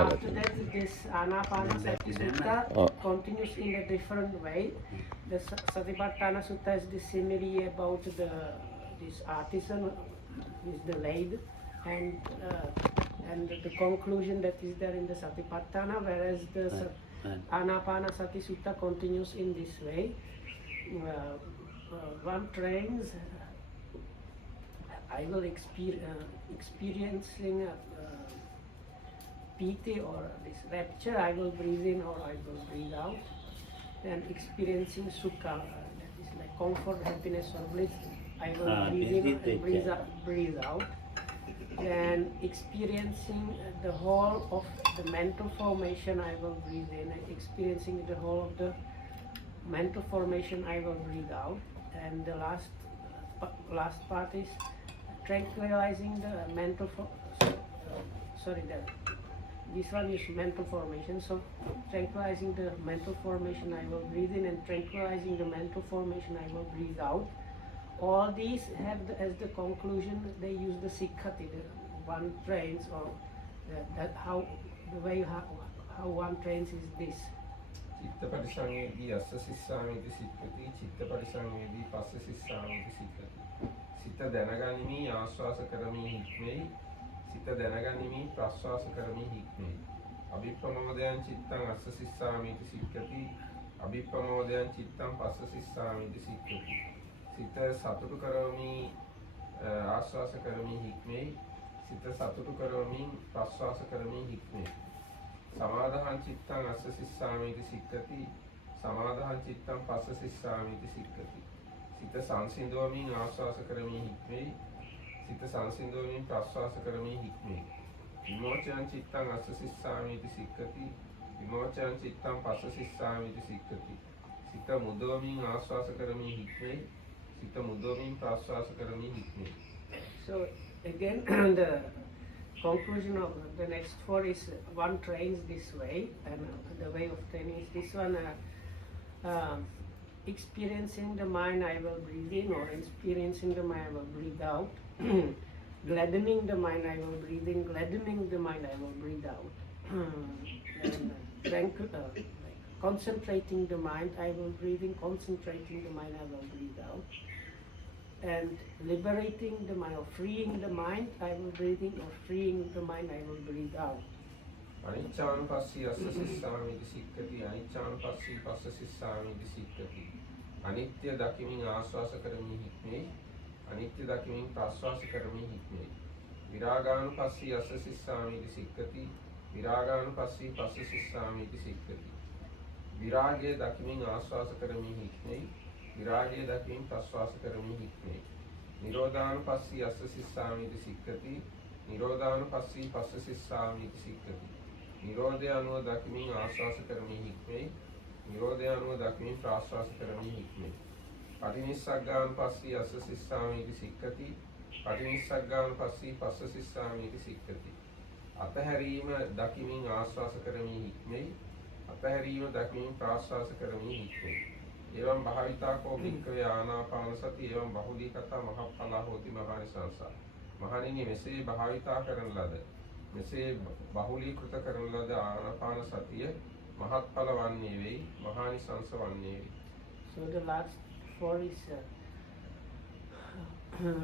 After තියෙනවා. that, this Anapansati Sutta continues in a different way. The Satipatthana Sutta is the simile about this artisan is the lathe, and the conclusion that is there in the Satipatthana, whereas the Anapanasati Sutta continues in this way. One trains, I will experiencing piti or this rapture, I will breathe in or I will breathe out. And experiencing sukha, that is like comfort, happiness or bliss, I will breathe in and breathe out. And experiencing the whole of the mental formation, I will breathe in. And experiencing the whole of the mental formation, I will breathe out. And the last part is tranquilizing the mental this one is mental formation. So tranquilizing the mental formation, I will breathe in, and tranquilizing the mental formation, I will breathe out. All these have as the conclusion, they use the sikhati, the one trains, or that how the way how one trains is this. චිත්ත පරිසංවේදී අස්ස සිස්සාමිති සික්ඛති චිත්ත පරිසංවේදී පස්ස සිස්සාමිති සික්ඛති සිත දැනගනිමි ආස්වාස කරමි හික්මෙයි සිත දැනගනිමි ප්‍රස්වාස කරමි හික්මෙයි අභිප්‍රමෝදයන් චිත්තං අස්ස සිස්සාමිති සික්ඛති අභිප්‍රමෝදයන් චිත්තං පස්ස සිස්සාමිති සික්ඛති සිත සතුටු කරමි ආස්වාස කරමි හික්මෙයි සිත සතුටු කරමි ප්‍රස්වාස කරමි හික්මෙයි සමාධං චිත්තං අස්ස සිස්සාමිති සික්ඛති සමාධං චිත්තං පස්ස සිස්සාමිති සික්ඛති සිත සංසිඳවමින් ආස්වාස කරමි හික්මෙයි සිත සංසිඳවමින් ප්‍රස්වාස කරමි හික්මෙයි විමෝචන චිත්තං අස්ස සිස්සාමිති සික්ඛති විමෝචන චිත්තං පස්ස සිස්සාමිති සික්ඛති සිත මුදවමින් ආස්වාස කරමි හික්මෙයි සිත මුදවමින් ප්‍රස්වාස කරමි හික්මෙයි. So again the conclusion of the next four is one trains this way, and the way of training is this one. Experiencing the mind, I will breathe in, or experiencing the mind, I will breathe out. Gladdening the mind, I will breathe in. Gladdening the mind, I will breathe out. And concentrating the mind, I will breathe in. Concentrating the mind, I will breathe out. And liberating the mind, or freeing the mind, I will breathe in, or freeing the mind, I will breathe out. අනිච්ඡානුපස්සී අස්ස සිස්සාමිති සික්ඛති අනිච්ඡානුපස්සී පස්ස සිස්සාමිති සික්ඛති අනිත්‍ය දකිමින් ආස්වාස කරමි හික්මෙයි අනිත්‍ය දකිමින් ප්‍රස්වාස කරමි හික්මෙයි විරාගානුපස්සී අස්ස සිස්සාමිති සික්ඛති විරාගානුපස්සී පස්ස සිස්සාමිති සික්ඛති විරාගය දකිමින් ආස්වාස කරමි හික්මෙයි විරාගය දකිමින් ප්‍රස්වාස කරමි හික්මෙයි නිරෝධානුපස්සී අස්ස සිස්සාමිති සික්ඛති නිරෝධානුපස්සී පස්ස සිස්සාමිති සික්ඛති නිරෝධය අනුව දකිමින් ආස්වාස කරමි හික්මෙයි නිරෝධය අනුව දකිමින් ප්‍රාස්වාස කරමි හික්මෙයි පටිනිස්සග්ගානුපස්සී අස්ස සිස්සාමිති සික්ඛති පටිනිස්සග්ගානුපස්සී පස්ස සිස්සාමිති සික්ඛති අතහැරීම දකිමින් ආස්වාස කරමි හික්මෙයි අතහැරීම දකිමින් ප්‍රාස්වාස කරමි හික්මෙයි එවං භාවිතා කෝ භික්ඛවේ ආනාපානසති එවං බහුලීකතා මහඵලා හෝති මහානිසංසා මහණෙනි මෙසේ භාවිතා කරන ලද මෙසේ බහුලීකృత කරන ලද ආනාපාන සතිය මහත්ඵල වන්නේ වෙයි මහානිසංස වන්නේ වෙයි. So the last four is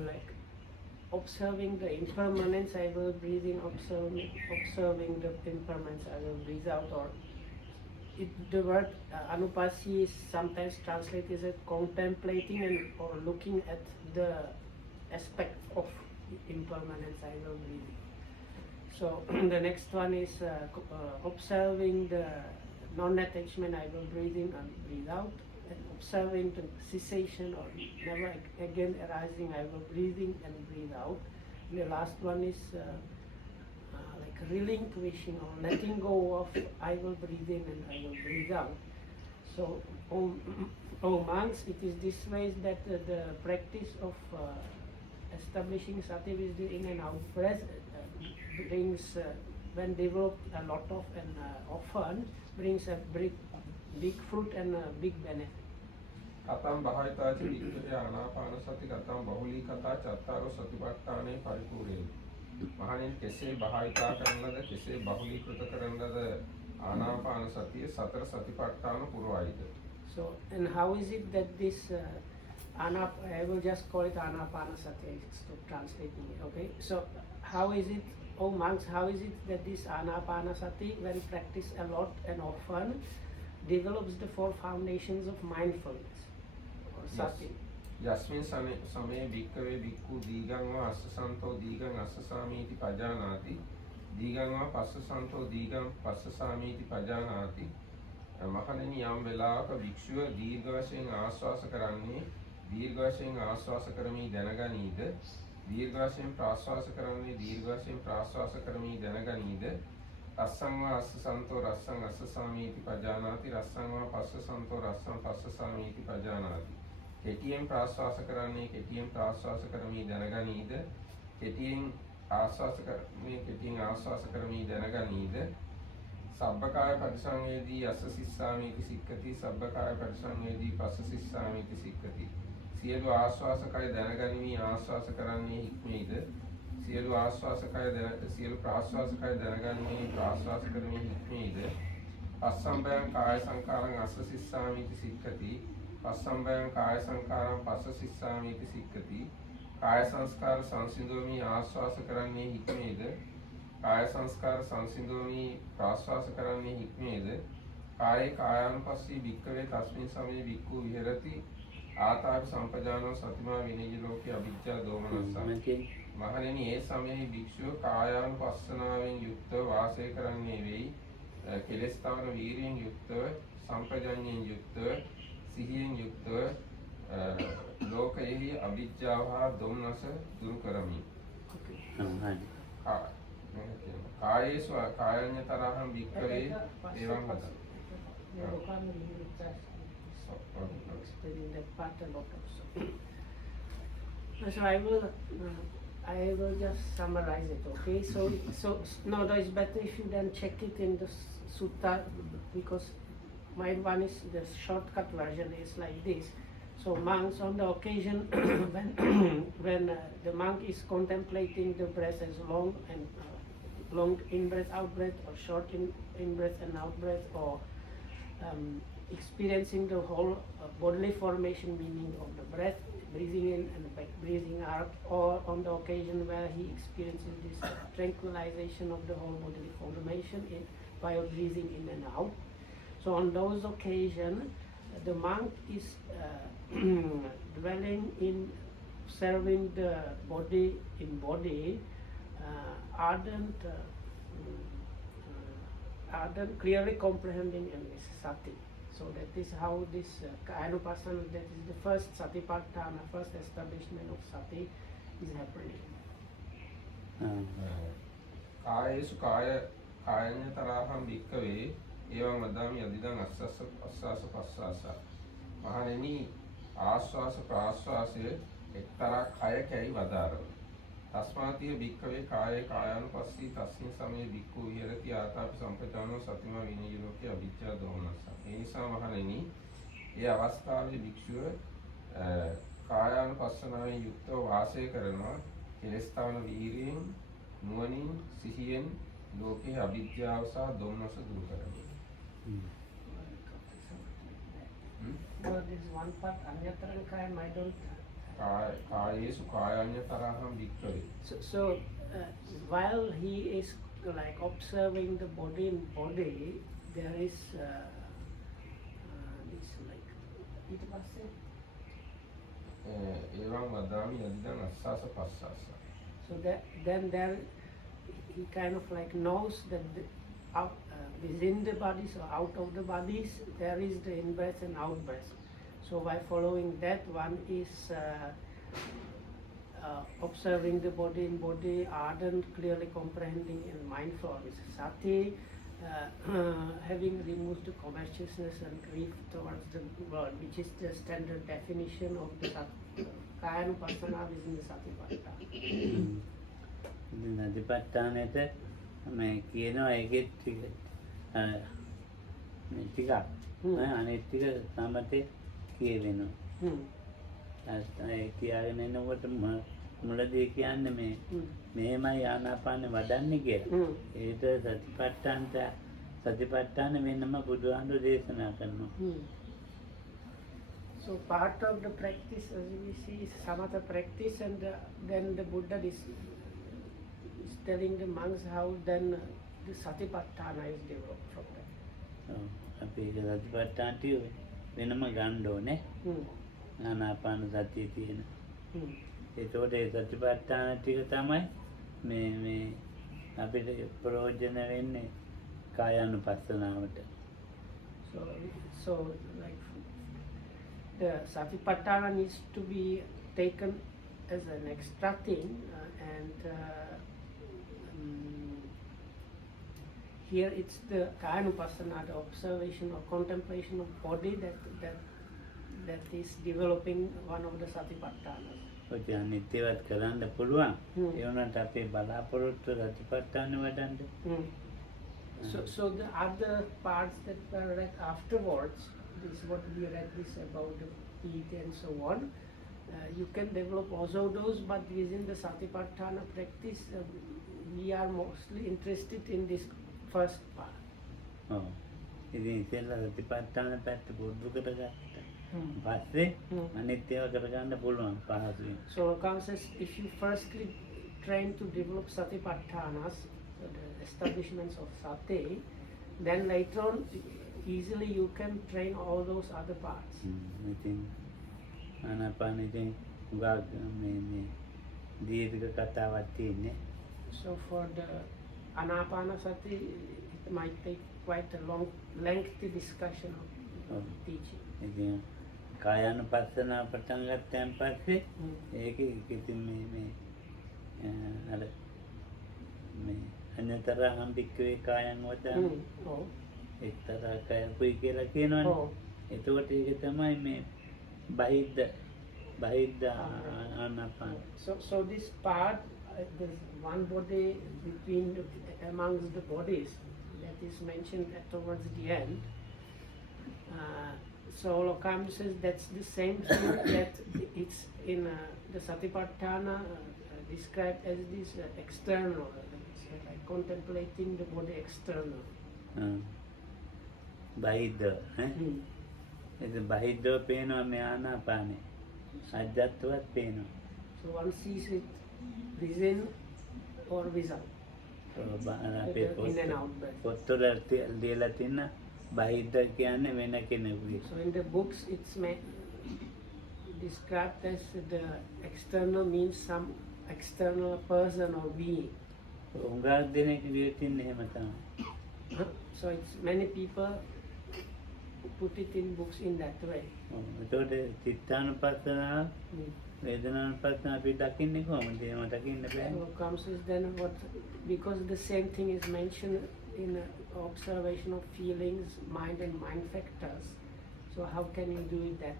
like observing the impermanence, I will breathe in. Observing the impermanence, I will breathe out. Or the word anupasi is sometimes translated as contemplating or looking at the aspect of impermanence, I will breathe in. So the next one is observing the non-attachment, I will breathe in and breathe out. And observing the cessation or never again arising, I will breathe in and breathe out. And the last one is like relinquishing or letting go of, I will breathe in and I will breathe out. So, monks, it is this way that the practice of establishing sati-vidya in and out breath brings, when developed a lot of and often, brings a big fruit and a big benefit. කතම් භාවිතාච වික්ඛවේ ආනාපානසති කතම් බහුලීකතා චත්තාරෝ සතිපට්ඨානේ පරිපූර්ණේ මහණෙනි කෙසේ භාවිතා කරන ලද කෙසේ බහුලීකృత කරන ලද ආනාපාන සතිය සතර සතිපට්ඨාන පුරවයිද? So, and how is it that this I will just call it Anapanasati to translate me, okay? So, how is it, oh monks, how is it that this Anapanasati, when practiced a lot and often, develops the four foundations of mindfulness or sati? යස්මින් සමේ භික්ඛවේ භික්ඛු දීගං වා අස්සසන්තෝ දීගං අස්සසාමීති පජානාති දීගං වා පස්සසන්තෝ දීගං පස්සසාමීති පජානාති. මහණෙනි යම් වෙලාවක භික්ෂුව දීර්ඝ වශයෙන් ආශ්වාස කරන්නේ දීර්ඝ වශයෙන් ආශ්වාස කරමි දැනගනීද, දීර්ඝ වශයෙන් ප්‍රාශ්වාස කරන්නේ දීර්ඝ වශයෙන් ප්‍රාශ්වාස කරමි දැනගනීද, රස්සං වා අස්සසන්තෝ රස්සං අස්සසාමීති පජානාති රස්සං වා පස්සසන්තෝ රස්සං පස්සසාමීති පජානාති. කෙටියෙන් ප්‍රාශ්වාස කරන්නේ කෙටියෙන් ප්‍රාශ්වාස කරමි දැනගනීද, කෙටියෙන් ආශ්වාස කරන්නේ කෙටියෙන් ආශ්වාස කරමි දැනගනීද, සබ්බකාය පරිසංවේදී අස්ස සිස්සාමීති සික්ඛති සබ්බකාය පරිසංවේදී පස්ස සිස්සාමීති සික්ඛති. සියලු ආශ්වාසකය දැනගනිමි ආශ්වාස කරන්නේ හික්මෙයිද, සියලු සියලු ප්‍රාශ්වාසකය දැනගනිමි ප්‍රාශ්වාස කරන්නේ හික්මෙයිද, පස්සම්බයං කාය සංකාරං අස්ස සිස්සාමීති සික්ඛති පස්සම්බයං කාය සංකාරං පස්ස සිස්සාමීති සික්ඛති. කාය සංස්කාර සංසිඳෝමි ආශ්වාස කරන්නේ හික්මෙයිද, කාය සංස්කාර සංසිඳෝමි ප්‍රාශ්වාස කරන්නේ හික්මේද, කායේ කායානුපස්සී භික්ඛවේ තස්මින් සමේ භික්ඛු විහෙරති ආතාපි සම්පජානෝ සතිමා විනය්‍ය ලෝකේ අවිජ්ජා දෝමනස්ස. මහණෙනි ඒ සමයේ භික්ෂුව කායානුපස්සනාවෙන් යුක්තව වාසය කරන්නේ වෙයි, කෙලෙස් තවන වීරියෙන් යුක්තව සම්පජඤ්ඤයෙන් යුක්තව සිහියෙන් යුක්තව ලෝකයෙහි අවිජ්ජාව හා දෝමනස දුරු කරමි. කායේසු කායඤ්ඤතරහං භික්ඛවේ එවං වද. Explaining that part a lot also. So I will just summarize it, okay? So no, it's better if you then check it in the sutta, because my one is the shortcut version is like this. So monks, on the occasion when the monk is contemplating the breath as long and long in-breath, out-breath, or short in-breath and out-breath, or experiencing the whole bodily formation, meaning of the breath, breathing in and breathing out, or on the occasion where he experiences this tranquilization of the whole bodily formation while breathing in and out. So on those occasions, the monk is dwelling in serving the body in body, ardent, clearly comprehending and is sati. So that is how this Anapansati, that is the first satipatthana, first establishment of sati is happening. කායේසු කායඤ්ඤතරහං භික්ඛවේ එවං වදාමි යදිදං අස්සස පස්සස. මහණෙනි ආශ්වාස ප්‍රාශ්වාසයේ එක්තරා කයකැයි වදාරමි. තස්මාතිය භික්ඛවේ කායේ කායානුපස්සී තස්මින් සමේ භික්ඛු විහෙරති ආතාපි සම්පජානෝ සතිමා විනය්‍ය ලෝකේ අවිජ්ජා දෝමනස්ස. ඒ නිසා මහණෙනි ඒ අවස්ථාවේ භික්ෂුව කායානුපස්සනාවෙන් යුක්තව වාසය කරනවා, කෙලෙස් තවන වීරියෙන් නුවණින් සිහියෙන් ලෝකේ අවිජ්ජාව සහ දෝමනස දුරු කරනවා. Well, there is one part, Anyatarakayam, I don't. කායේසු කායඤ්ඤතරහං භික්ඛවේ. So while he is like observing the body in body, there is this like ඊට පස්සේ එවං වදාමි යදිදං අස්සස පස්සස. So that then there he kind of like knows that within the bodies or out of the bodies there is the in-breath and out-breath. So by following that, one is observing the body in body, ardent, clearly comprehending and mindful is sati, having removed the covetousness and grief towards the world, which is the standard definition of the Kayanupassana within the Satipatthana. සතිපට්ඨානෙට මේ කියනවා ඒකෙත් ටිකක් අනිත් ටික සමතේ කියවෙනවා. ඒ කියාගෙන එනකොට මුලදී කියන්නේ මේ මෙහෙමයි ආනාපානෙ වඩන්නේ කියලා. ඒට සතිපට්ඨාන වෙනම බුදුහාමුදුරේ දේශනා කරනවා. So part of the practice, as we see, is samatha practice, and then the Buddha is telling the monks how then the satipatthana is developed from that. ඔව්. අපි ඒක සතිපට්ඨාන ටික වෙනම ගන්න ඕනේ. ආනාපාන සතිය තියෙන. ඒතකොට ඒ සතිපට්ඨාන ටික තමයි මේ අපිට ප්‍රයෝජන වෙන්නේ කායානුපස්සනාවට. So like the satipatthana needs to be taken as an extra thing, and here it's the kayanupassana, the observation or contemplation of body that is developing one of the satipatthanas. ඔය අනිත්‍යවත් කරන්න පුළුවන්. ඒ වුණාට අපේ බලාපොරොත්තු සතිපට්ඨාන වඩන්න. So the other parts that were read afterwards, this is what we read this about the feet and so on. You can develop also those, but within the satipatthana practice, we are mostly interested in this first part. ඔව්. ඉතින් ඉතින්ලා සතිපට්ඨාන පැත්ත පුරුදු කරගත්තා. පස්සේ අනිත්‍යව කරගන්න පුළුවන් පහසුවෙන්. So Lokam says, if you firstly train to develop satipatthanas, so the establishments of sati, then later on easily you can train all those other parts. ඉතින් ආනාපාන ඉතින් උගා මේ දීර්ඝ කතාවක් තියෙන්නේ. So for the Anapansati, it might take quite a lengthy discussion of teaching. ඉතින් කායානුපස්සනාව පටන් ගත්තන් පස්සේ ඒක ඉතින් මේ අර මේ අනතරම් බික්කේ කායන් වදන් එක්තරා කයකුයි කියලා කියනවනේ. එතකොට ඒක තමයි මේ බහිද්ද ආනාපාන. So this part, there's one body amongst the bodies that is mentioned towards the end. So Lokam says that's the same thing that it's in the Satipatthana described as this external, like contemplating the body external. බහිද්ද එතන බහිද්දව පේනවා මේ ආනාපානේ. අජත්තවත් පේනවා. So one sees it within or without. In and out breath. පොත්වල ලියලා තියෙන බහිද්ද කියන්නේ වෙන කෙනෙකුගේ. So in the books it's described as the external means some external person or being. උංගක් දෙනෙක් ලියලා තියෙන එහෙම තමයි. So it's many people who put it in books in that way. එතකොට චිත්තානුපස්සනාව වේදනානුපස්සනාව අපි දකින්නේ කොහොමද? එහෙම දකින්න බෑ. So comes is then what, because the same thing is mentioned in observation of feelings, mind and mind factors. So how can you do it that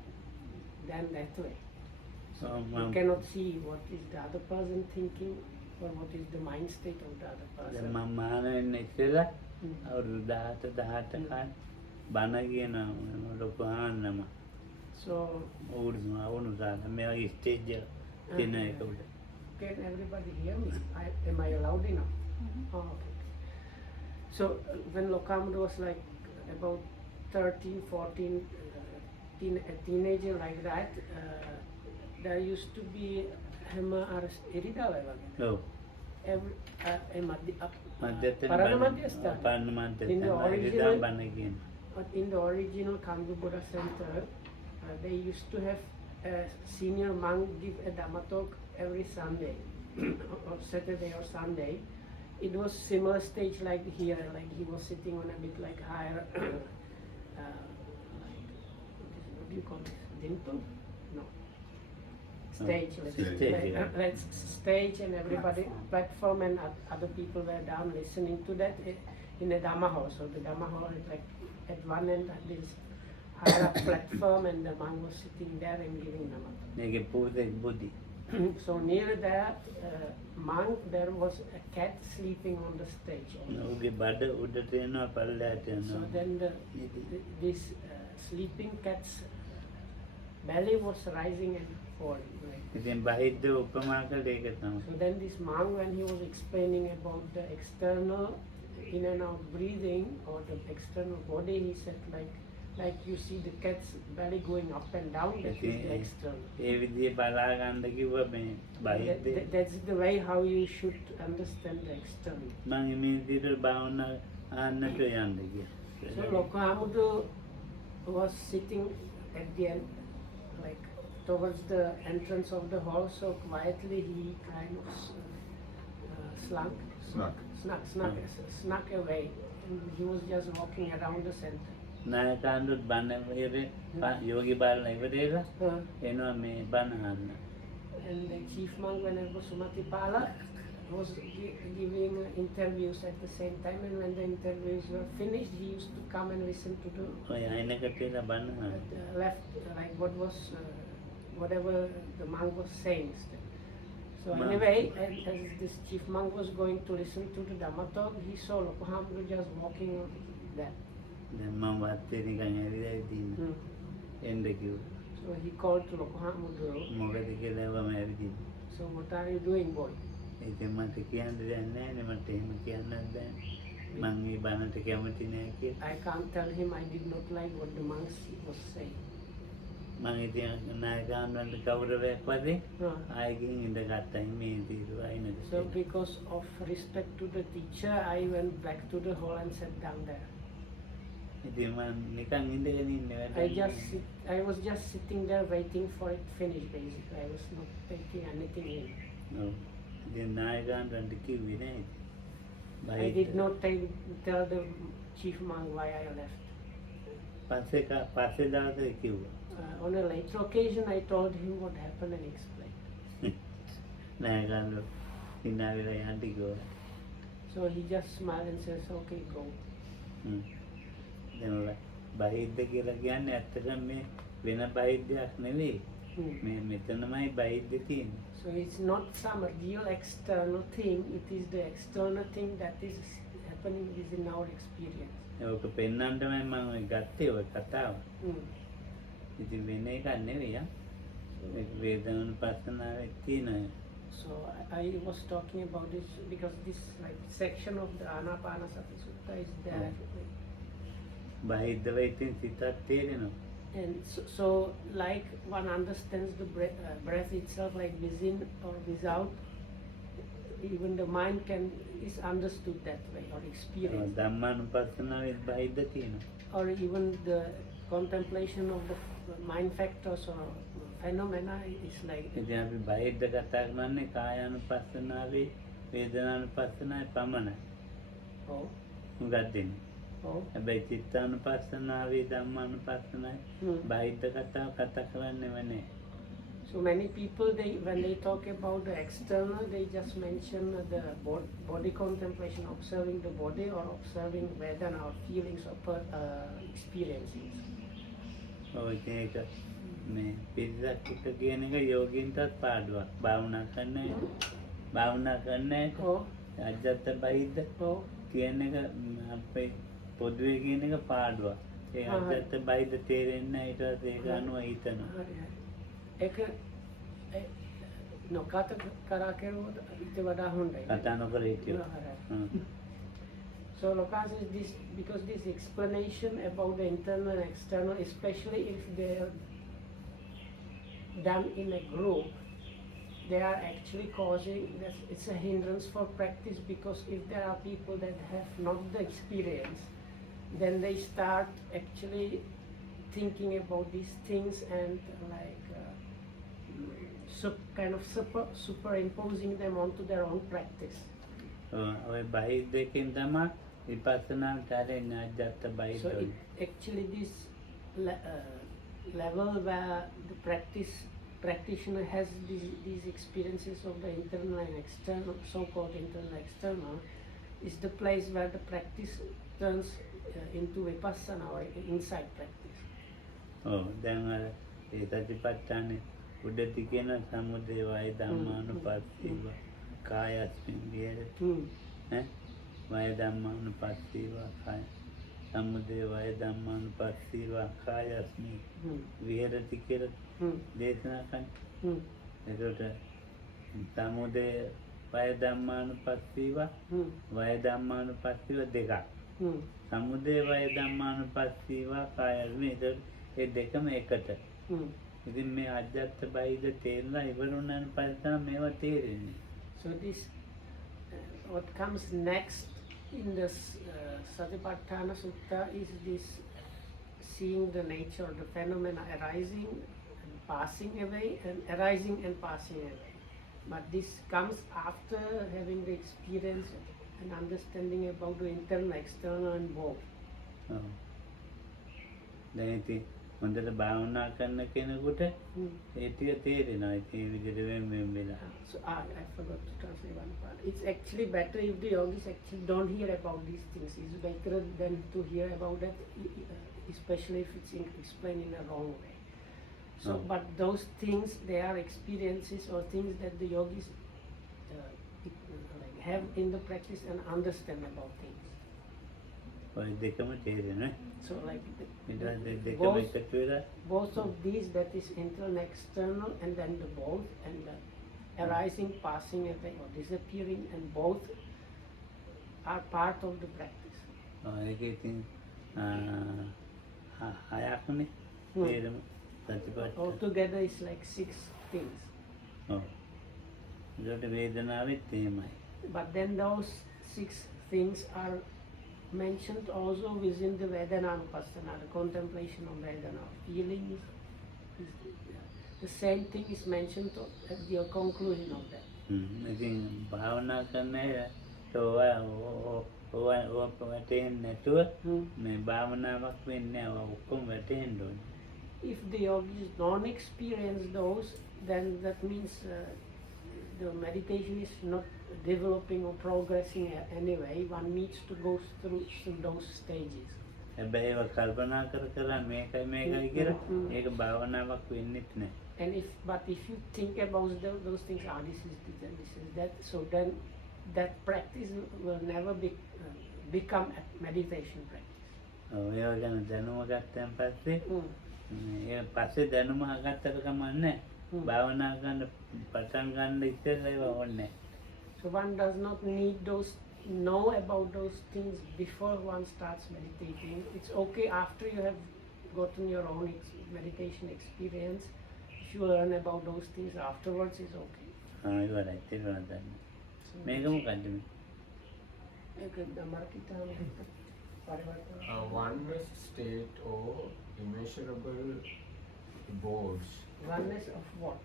way? So you cannot see what is the other person thinking or what is the mind state of the other person. මම මානෙන් ඉස්සෙල්ලා අවුරුදු 18 කාලේ බණ කියන ලොකු ආන්නම. So අවුරුදු දාලා මේ වගේ ස්ටේජ් එක තියෙන එක උඩ. Can everybody hear me? Am I loud enough? Oh, okay. So when Lokamud was like about 13, 14, a teenager like that, there used to be hema aras eridala wage. ඔව්. Every මධ්‍යස්ථ in the original බණ කියන. But in the original Kandu Buddha Center, they used to have a senior monk give a Dhamma talk every Sunday, or Saturday or Sunday. It was similar stage like here, like he was sitting on a bit like higher, like, what do you call this? Dimple? No. Stage. Let's stage and everybody, platform and other people were down listening to that in a Dhamma hall. So the Dhamma hall is like at one end this higher up platform and the monk was sitting there and giving Dhamma. මේකේ පූර්ණ බුද්ධි. So near that monk there was a cat sleeping on the stage. උගේ බඩ උඩට යනවා පල්ලයට යනවා. So then this sleeping cat's belly was rising and fall. Right? ඉතින් බහිද්ද උපමා කළේ ඒක තමයි. So then this monk, when he was explaining about the external in and out breathing or the external body, he said like you see the cat's belly going up and down, that is the external. ඒ විදිහේ බලා ගන්න කිව්වා මේ බහිද්ද. That's the way how you should understand the external. මම මේ විදිහට භාවනා ආන්නට යන්න ගියා. So Lokahamudu was sitting at the end, like towards the entrance of the hall, so quietly he kind of snuck away, and he was just walking around the center. නායකයන්ට බණ යෝගී බාලන ඉවරේලා එනවා මේ බණ අහන්න. And the chief monk, whenever Sumatipala was giving interviews at the same time, and when the interviews were finished, he used to come and listen to the ඔය අයිනකට එලා බණ අහන්න. left, like what was whatever the monk was saying. So anyway, as this chief monk was going to listen to the Dhamma talk, he saw Lokahamudu just walking there. දැන් මම වාත්තේ නිකන් ඇවිදලා ඉතින් එන්න කිව්වා. So he called to Lokahamudu. මොකද කියලා මම ඇවිදින්න. So what are you doing, boy? ඉතින් මට කියන්න දෙයක් නැහැ නේ, මට එහෙම කියන්නත් බෑ. මම මේ බණට කැමති නෑ කියලා. I can't tell him I did not like what the monk was saying. මම ඉතින් නායකයන්ට කවුරුවෙක් වගේ ආයෙ ගිහින් ඉඳගත්තා මේ දීරු අයිනක. So because of respect to the teacher, I went back to the hall and sat down there. ඉතින් මම නිකන් ඉඳගෙන ඉන්නේ වැඩ. I was just sitting there waiting for it finish basically. I was not taking anything in. ඔව්. ඉතින් නායකයන්ට කිව්වේ නෑ. I did not tell the chief monk why I left. පස්සේ දවසේ කිව්වා. On a later occasion, I told him what happened and explained. නායකයන්ට ඉන්නා වෙලා යන්න කිව්වා. So he just smiled and says, "Okay, go." දැන් බහිද්ද කියලා කියන්නේ ඇත්තටම මේ වෙන බහිද්දයක් නෙවෙයි. මේ මෙතනමයි බහිද්ද තියෙන්නේ. So it's not some real external thing, it is the external thing that is happening within our experience. ඒක පෙන්වන්න තමයි මම ඔය ගත්තේ ඔය කතාව. ඉතින් වෙන එකක් නෙවෙයි. ඒක වේදනානුපස්සනාවේ තියෙන. So I was talking about this because this like section of the Anapansati Sutta is there. බහිද්ද වෙයින් සිතක් තේරෙනවා. And so like one understands the breath itself like within or without, even the mind is understood that way or experienced. ධම්මානුපස්සනාවේ බහිද්ද තියෙනවා. Or even the contemplation of the mind factors or phenomena is like. ඉතින් අපි බහිද්ද කතා කරන්නේ කායානුපස්සනාවේ වේදනානුපස්සනාවේ පමණයි. Oh. උගත් දෙන්නේ. Oh. චිත්තානුපස්සනාවේ ධම්මානුපස්සනාවේ බහිද්ද කතා කරන්නේ නැහැ. So many people, when they talk about the external, they just mention the body contemplation, observing the body or observing Vedana or feelings or experiences. ඔය ඒක මේ පිළිසක් එක කියන එක යෝගින්ටත් පාඩුවක්. භාවනා කරන්නේ අජත්ත බහිද්ද කියන එක අපේ පොදුවේ කියන එක පාඩුවක්. ඒ අජත්ත බහිද්ද තේරෙන්නේ නැහැ, ඊට පස්සේ ඒක අනුව හිතනවා. ඒක නොකත කරා කෙරුවොත් ඊට වඩා හොඳයි. කතා නොකර හිටියොත්. So Loka says this because this explanation about the internal and external, especially if they are done in a group, they are actually causing that it's a hindrance for practice, because if there are people that have not the experience, then they start actually thinking about these things and like kind of superimposing them onto their own practice. ඔය බහිද්දකින් තමයි විපස්සනා කරන්නේ අජත්ත බහිද්ද. So actually this level where the practitioner has these experiences of the internal and external, so-called internal and external, is the place where the practice turns into vipassana or insight practice. දැන් අර ඒ සතිපට්ඨානේ උඩදී කියන සමුදය වය ධම්මානුපස්සීව කායස්මින් විහෙරති. වය ධම්මානුපස්සීව කාය සමුදය වය ධම්මානුපස්සීවා කායස්මි Hmm. විහෙරති කියලා Hmm. දේශනා කරන්නේ. Hmm. එතකොට සමුදය වය ධම්මානුපස්සීවා Hmm. වය ධම්මානුපස්සීවා දෙකක්. Hmm. සමුදය වය ධම්මානුපස්සීවා කායස්මි. එතකොට ඒ දෙකම එකට. Hmm. ඉතින් මේ අජ්ජත් බයිද තේරලා ඉවර වුණාන් පස්සේ තමයි මේවා තේරෙන්නේ. So this, what comes next in this Satipatthana Sutta is this seeing the nature of the phenomena arising and passing away and arising and passing away. But this comes after having the experience and understanding about the internal, external and both. ඔව්. දැන් ඉතින් හොඳට භාවනා කරන කෙනෙකුට Hmm. ඒ ටික තේරෙනවා. ඉතින් මේ විදිහට වෙන වෙලා. So I forgot to translate one part. It's actually better if the yogis actually don't hear about these things. It's better than to hear about that, especially if it's explained in a wrong way. So, Oh. but those things, they are experiences or things that the yogis like have in the practice and understand about things. ඔය දෙකම තේරෙනවා. So, like ඊට පස්සේ දෙකම both, එකතු වෙලා both of these, that is internal and external, and then the both, and the arising, passing away, or disappearing, and both are part of the practice. ඒක ඉතින් හයක්නේ Hmm. තේරෙම සතිපට්ඨාන. Altogether, it's like 6 things. ඔව්. ඒකට වේදනාවෙත් එහෙමයි. But then those 6 things are mentioned also within the Vedananupassana, the contemplation of Vedana. Feeling is the same thing is mentioned at the conclusion of that. ඉතින් භාවනා කරන අය ඕවා වැටෙන්නේ නැතුව Hmm. මේ භාවනාවක් වෙන්නේ නැහැ. ඔවා ඔක්කොම වැටෙන්න ඕනේ. If the yogis don't experience those, then that means the meditation is not developing or progressing anyway. One needs to go through those stages. හැබැයි ඒවා කල්පනා කර මේකයි කියලා ඒක භාවනාවක් වෙන්නෙත් නැහැ. And but if you think about those things, this is this and this is that, so then that practice will never become a meditation practice. ඔව් ඒවා ගැන දැනුම ගත්තන් පස්සේ Mm. ඒ පස්සේ දැනුම ගත්තට කමක් නැහැ. Hmm. භාවනා කරන්න පටන් ගන්න ඉස්සෙල්ලා ඒවා ඕනේ නැහැ. So one does not need know about those things before one starts meditating. It's okay after you have gotten your own meditation experience. If you learn about those things afterwards, it's okay. ඉවරයි තේරුණා දැන්. So, මේක මොකද්ද මේ? Oneness state or immeasurable boards. Oneness of what?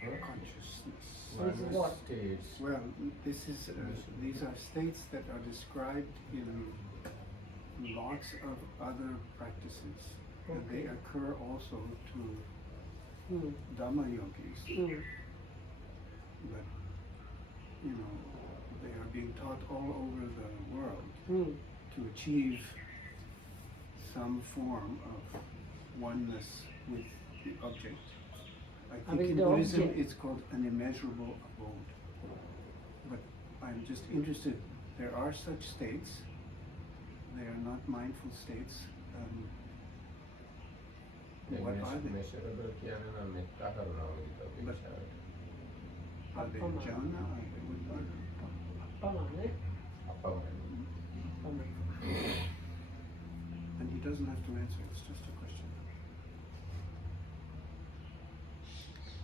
Consciousness. Oneness what? states. Well, these are states that are described in lots of other practices. And they occur also to Hmm. Dhamma yogis. Hmm. But, they are being taught all over the world Hmm. to achieve some form of oneness with the object. I think with in the Buddhism object. it's called an immeasurable abode. But I'm just interested, there are such states, they are not mindful states. What are they? Measurable කියන්නේ නම් මෙත්තා කරුණාව විදිහට Are they Appama. jhana? Are they what? Appama, eh? අපමණ. Appama. And he doesn't have to answer, it's just a question.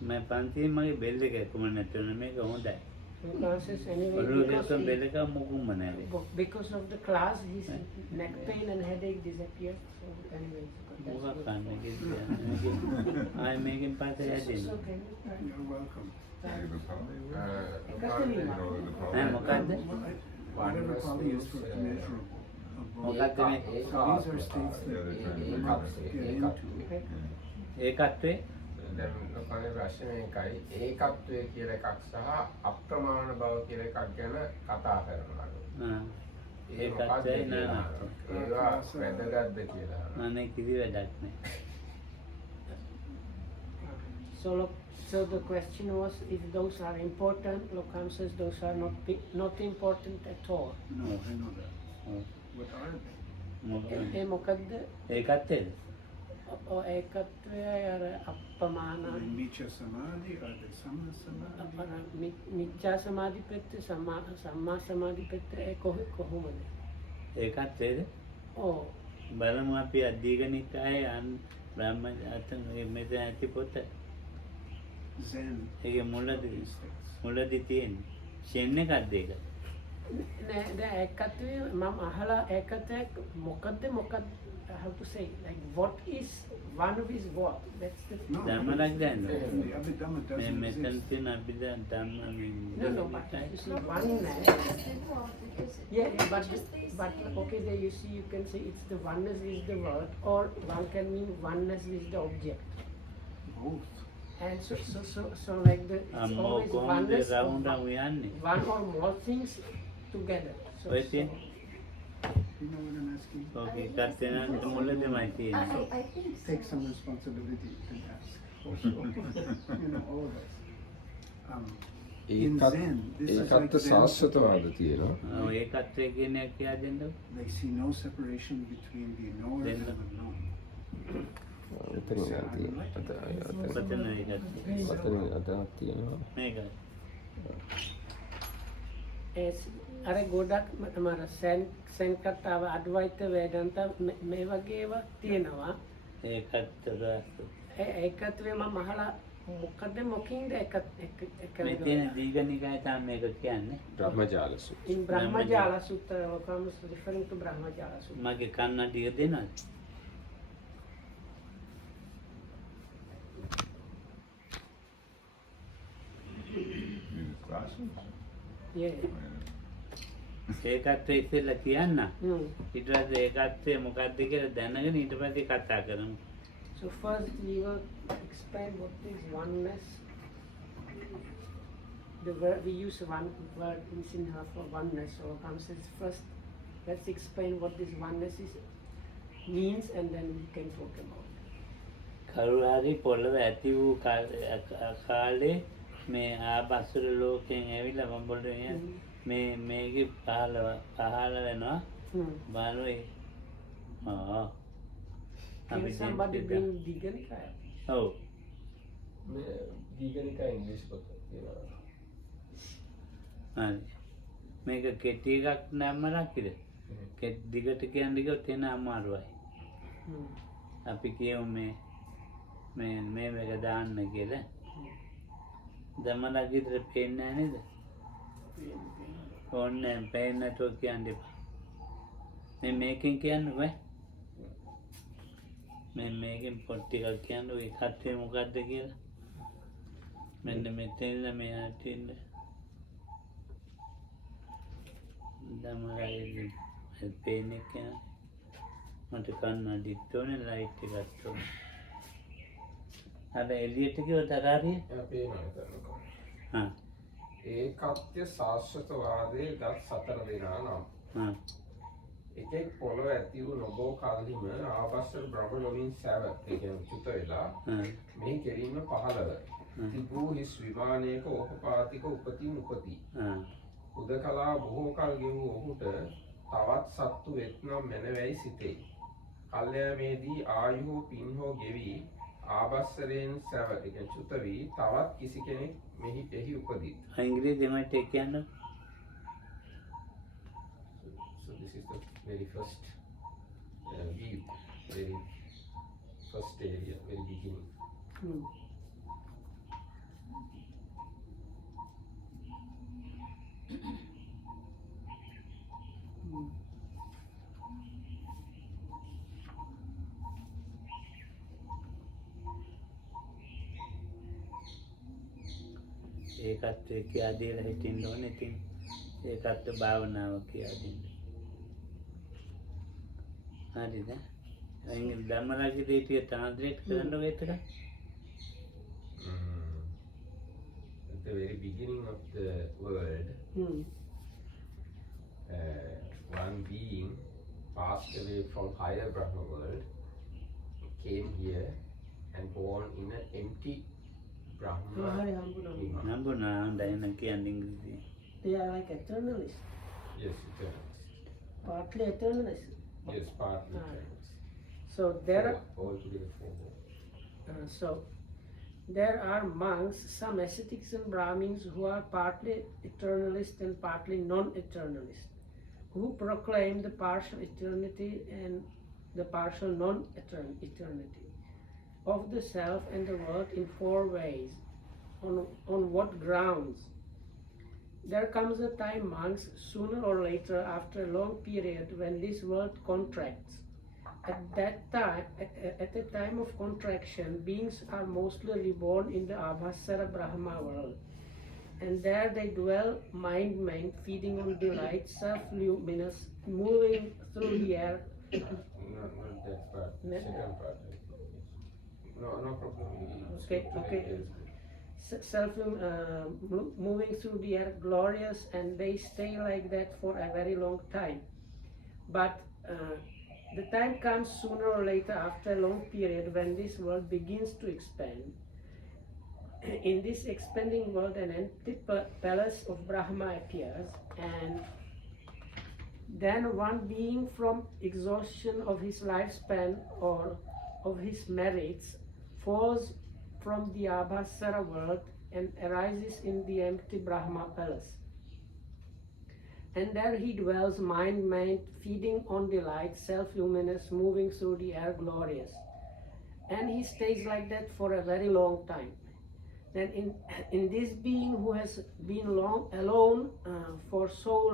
මම පන්තියේ මගේ bell එක කොම නැතුන මේක හොඳයි. So classes anyway ඔළුව because, ගත්තම බෙල් එක මොකුම්ම නැහැ. because of the class, his neck pain and headache disappeared. So anyway, මොකක් that's ගන්න කියන්නේ. ආයි මේකෙන් පස්සේ good. හැදෙන්නේ. So can you try? You're welcome. ඈ මොකද්ද? Whatever Pali is for immeasurable abode. මොකද්ද මේ? So these are states that monks get into. ඒකත්වේ දැන් ඔකනේ ප්‍රශ්නේ මේකයි ඒකත්වය කියලා එකක් සහ අප්‍රමාණ බව කියලා එකක් ගැන කතා කරනවා. ඒකත්වේ නෑ. ඒවා වැදගත්ද කියලා. අනේ කිසි වැඩක් නැහැ. So the question was if those are important. Lokam says those are not important at all. No, I know that. ඔව්. What are they? ඒ මොකද්ද? ඒකත් එද? ඒකත්වය අර අප්පමාන Miccha samadhi or the samma samadhi? මිච්ඡා සමාධි පැත්ත සම්මා සමාධි පැත්ත කොහොමද? ඒකත් එද? ඔව්. බලමු අපි අධ්‍යයනිකායේ බ්‍රහ්ම අතන මෙතන ඇති පොත. Zen. ඒකේ මුලදී තියෙන්නේ. ෂෙන් එකක්ද ඒක? නෑ දැන් ඒකත්වය මම අහලා ඒකත්වයක් මොකද්ද how to say like what is one is what? That's the No, ධම්මයක් දැන්. the Abhidhamma මේ doesn't මෙතන exist. තියෙන අභිධර්ම ධම්ම no but you see oneness. Yeah, but okay, there you see, you can say it's the oneness is the word, or one can mean oneness is the object. Both. And so like the it's අම්මෝ always කොහොමද oneness of round එක යන්නේ? one or more things together. Wait, yeah. You know what I'm asking? ඕකේ එකත් වෙනත් මුලදීමයි තියෙන්නේ. I think so. Take some responsibility and ask. Also. You know, all of us. In Zen, this is like ඒකත් Zen. සාස්වතවාද තියෙනවා. ඔව් ඒකත්වය කියන එක කියා දෙන්නකො. They see no separation between the knower Then and the known. එතනින් ඔතන ඒකත් තියෙනවා. මේකයි. අර ගොඩක් මම සංකතාව අද්වෛත වේදාන්ත මේ වගේ ඒවා තියෙනවා. ඒකත් ඒකත්වය මම අහලා මොකද මොකින්ද එක මේ තියෙන දීඝනිකාය තමයි මේක කියන්නේ. බ්‍රහ්මජාල සූත්‍රය. in Brahmajala Sutra comes referring to Brahmajala Sutra. මගේ කන්නඩිය දෙනවද? Yeah. ඒකත්වය ඉස්සෙල්ලා කියන්න. Hmm. ඊට පස්සේ ඒකත්වය මොකක්ද කියලා දැනගෙන ඊට පස්සේ කතා කරමු. So first we will explain what is oneness. The word we use one word in Sinhala for oneness. So comes first let's explain what this oneness is means, and then we can talk about it. කවුරු හරි පොළව ඇති වූ කාලේ මේ ආබස්සර ලෝකයෙන් ඇවිල්ලා මඹුලේ මේකේ පහළ වෙනවා. බලුවේ. Can somebody bring Diganikaya? ඔව්. දීඝනිකාය ඉංග්‍රීසි පොත තියෙනවා. හරි. මේක කෙටි එකක් නම්මරක් ඉද? දිගට කියන්න ගියොත් එන අමාරුයි. අපි කියමු මේ මේක දාන්න කියලා. දමනක් විතර පේන්නේ නැහැ නේද? ඕන්නේ පේන්නේ නැතුව කියන්න එපා. මේකෙන් කියන්නේ මේකෙන් පොත් ටිකක් කියන්න ඔය කත්තේ මොකද්ද කියලා. මෙන්න මෙතන මෙහාට ඉන්න. දමරයි පේන්නේ කියන්නේ. මට කන්නඩිත් ඕනේ ලයිට් එකක් ඕනේ. අර එළියට ගියොත් අරාරිය. හා. ඒකත්‍ය සාස්වතවාදයේ ගත් සතර දෙනා නම්. හා. එකෙක් පොළොව ඇති වූ නොබෝ කල්හිම ආවස්සර බ්‍රහ්ම නොමින් සැව ඒ කියන්නේ චුත වෙලා මෙහි කෙලින්ම පහළව තිබූ හිස් විමානයක ඕපපාතික උපතින් උපති. උදකලා බොහෝ කල් ගෙවූ ඔහුට තවත් සත්තු වෙත්නම් මැනවැයි සිතේ. කල්යාමේදී ආයුහෝ පින්හෝ ගෙවි ආවස්සරයෙන් සැව ඒ කියන්නේ චුත වී තවත් කිසි කෙනෙක් එහි උපදිත්. ඉංග්‍රීසි දෙමට කියන්න. So this is the very first view, very first area, very beginning. ඒකත් කියා දීලා හිටින්න ඕනේ. ඉතින් ඒකත් භාවනාව කියා දෙන්න. හරිද? අයින් ධම්මරාජේ දෙවිය ට්‍රාන්ස්ලේට් කරන්න ඔය එක. At the very beginning of the word, one being passed away from higher Brahma world, came here and born in an empty Brahma. නම්බුනා හොඳයි කියන්නේ ඉංග්‍රීසි. They are like eternalists. Yes, eternalist. Partly eternalists. Yes, partly Ah. times. So there Altogether 4 more. so there are monks, some ascetics and Brahmins who are partly eternalist and partly non-eternalist, who proclaim the partial eternity and the partial non-eternity of the self and the world in 4 ways. On what grounds? There comes a time, monks, sooner or later, after a long period, when this world contracts. At that time, at the time of contraction, beings are mostly reborn in the Abhasara Brahma world. And there they dwell, mind, feeding on delight, self-luminous, moving through the air. Not that part. No? Second part, I think. Yes. No problem. Okay. Moving through the air, glorious, and they stay like that for a very long time. But the time comes sooner or later, after a long period, when this world begins to expand. In this expanding world, an empty palace of Brahma appears, and then one being, from exhaustion of his lifespan or of his merits, falls from the Abhasara world and arises in the empty Brahma palace. And there he dwells, mind, feeding on delight, self-luminous, moving through the air, glorious. And he stays like that for a very long time. Then in this being who has been alone for so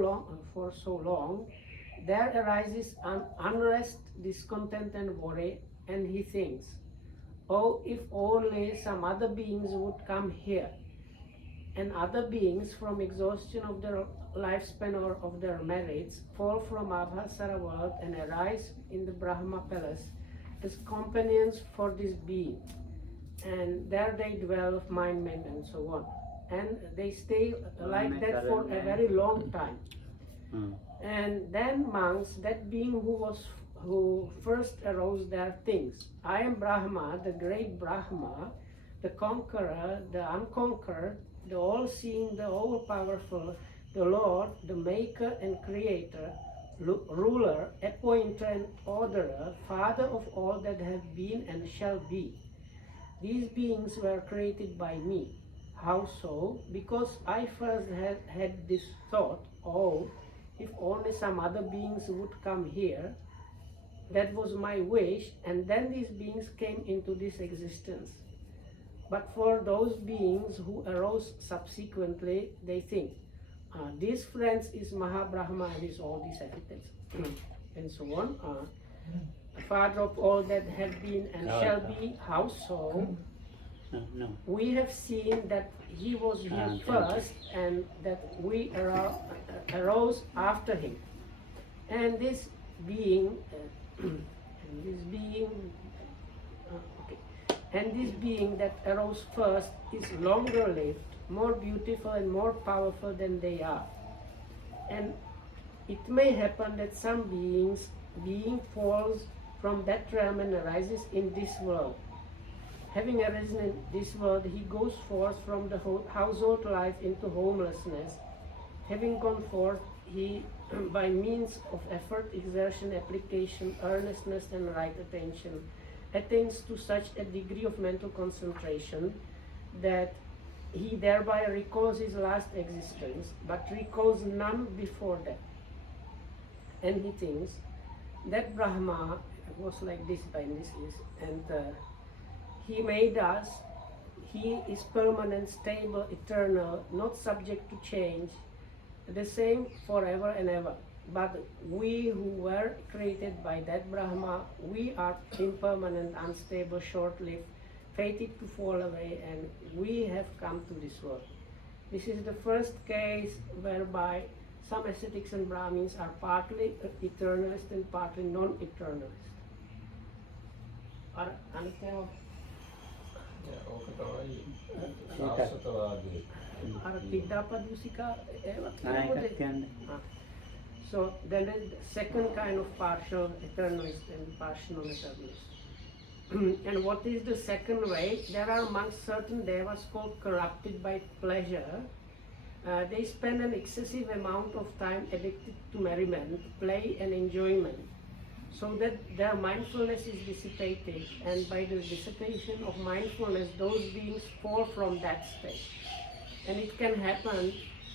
long, there arises unrest, discontent and worry, and he thinks, oh, if only some other beings would come here. And other beings, from exhaustion of their lifespan or of their merits, fall from Abhasara world and arise in the Brahma palace as companions for this being. And there they dwell, mind, and so on. And they stay like that for a very long time. And then monks, that being who first arose there, thinks, I am Brahma, the great Brahma, the conqueror, the unconquered, the all-seeing, the all-powerful, the Lord, the maker and creator, ruler, appointer and orderer, father of all that have been and shall be. These beings were created by me. How so? Because I first had this thought, oh, if only some other beings would come here. That was my wish, and then these beings came into this existence. But for those beings who arose subsequently, they think, this friend is Mahabrahma and is all these epithets, and so on. Father of all that have been and shall be. How so? No. We have seen that he was here first and that we arose after him. And this being, this being that arose first is longer lived, more beautiful and more powerful than they are. And it may happen that some being falls from that realm and arises in this world. Having arisen in this world, he goes forth from the household life into homelessness. Having gone forth, he, by means of effort, exertion, application, earnestness, and right attention, attains to such a degree of mental concentration that he thereby recalls his last existence, but recalls none before that. And he thinks that Brahma was like this by this is, and he made us. He is permanent, stable, eternal, not subject to change, the same forever and ever. But we who were created by that Brahma, we are impermanent, unstable, short-lived, fated to fall away, and we have come to this world. This is the first case whereby some ascetics and Brahmins are partly eternalist and partly non-eternalist. ඕක තමයි සාස්වතවාදී. So then there is the second kind of partial eternalist and partial eternalist. And what is the second way? There are amongst certain devas called corrupted by pleasure. They spend an excessive amount of time addicted to merriment, play and enjoyment. so that their mindfulness is dissipated, and by the dissipation of mindfulness, those beings fall from that state. And it can happen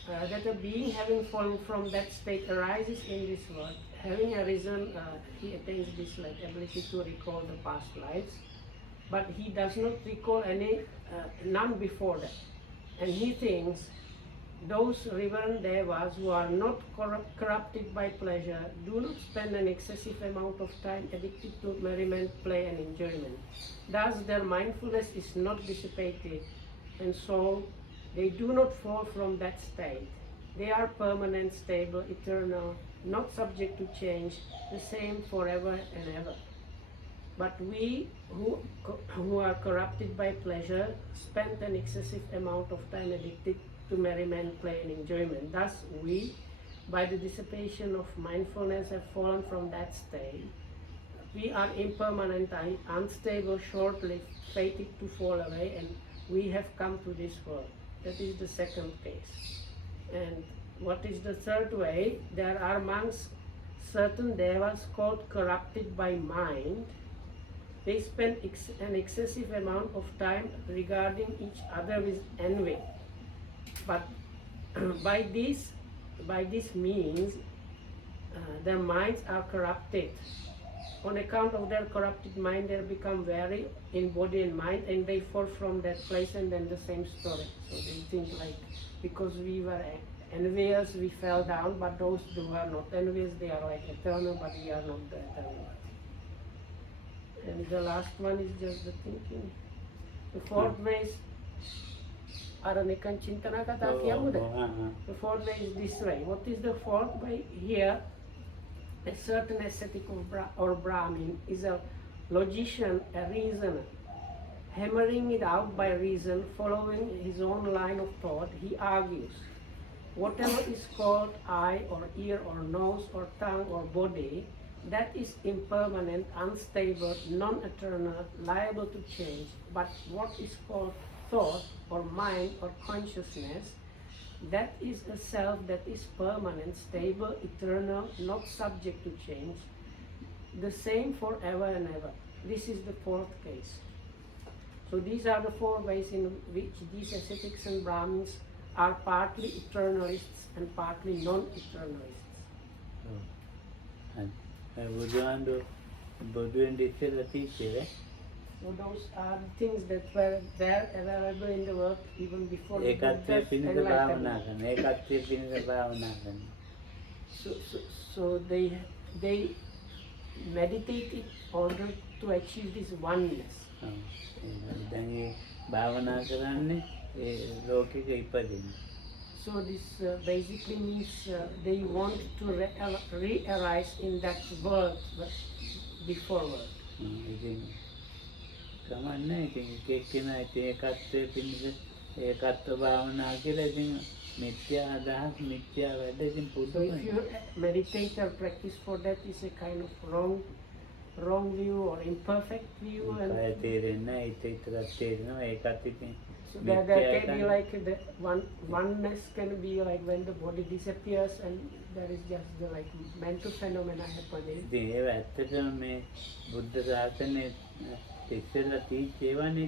that a being having fallen from that state arises in this world, having arisen, he attains this like ability to recall the past lives, but he does not recall none before that. And he thinks those reverend devas who are not corrupted by pleasure do not spend an excessive amount of time addicted to merriment, play and enjoyment. Thus their mindfulness is not dissipated, and so they do not fall from that state. They are permanent, stable, eternal, not subject to change, the same forever and ever. But we who are corrupted by pleasure spend an excessive amount of time addicted to merriment, play and enjoyment. Thus we, by the dissipation of mindfulness, have fallen from that state. We are impermanent, unstable, short-lived, fated to fall away, and we have come to this world. That is the second case. And what is the third way? There are amongst certain devas called corrupted by mind. They spend an excessive amount of time regarding each other with envy. But by this means, their minds are corrupted. On account of their corrupted mind, they become weary in body and mind, and they fall from that place, and then the same story. So they think like, because we were envious, we fell down, but those who are not envious, they are like eternal, but we are not the eternal. And the last one is just the thinking. The fourth way is Aranikan Chintana Kata Kiyamuda. The fourth way is this way. What is the fourth way? Here, a certain ascetic or Brahmin is a logician, a reasoner. Hammering it out by reason, following his own line of thought, he argues. Whatever is called eye or ear or nose or tongue or body, that is impermanent, unstable, non-eternal, liable to change. But what is called thought or mind or consciousness, that is a self that is permanent, stable, eternal, not subject to change, the same forever and ever. This is the fourth case. So these are the four ways in which these ascetics and Brahmins are partly eternalists and partly non-eternalists. So those are things that were there available in the world even before the Buddha's enlightenment. So they meditated in order to achieve this oneness. So this basically means they want to re-arise in that world, before world. So if you meditate or practice for that, is a kind of wrong view or imperfect view, and so there can be like the oneness can be like when the body disappears and there is just the like mental phenomena happening.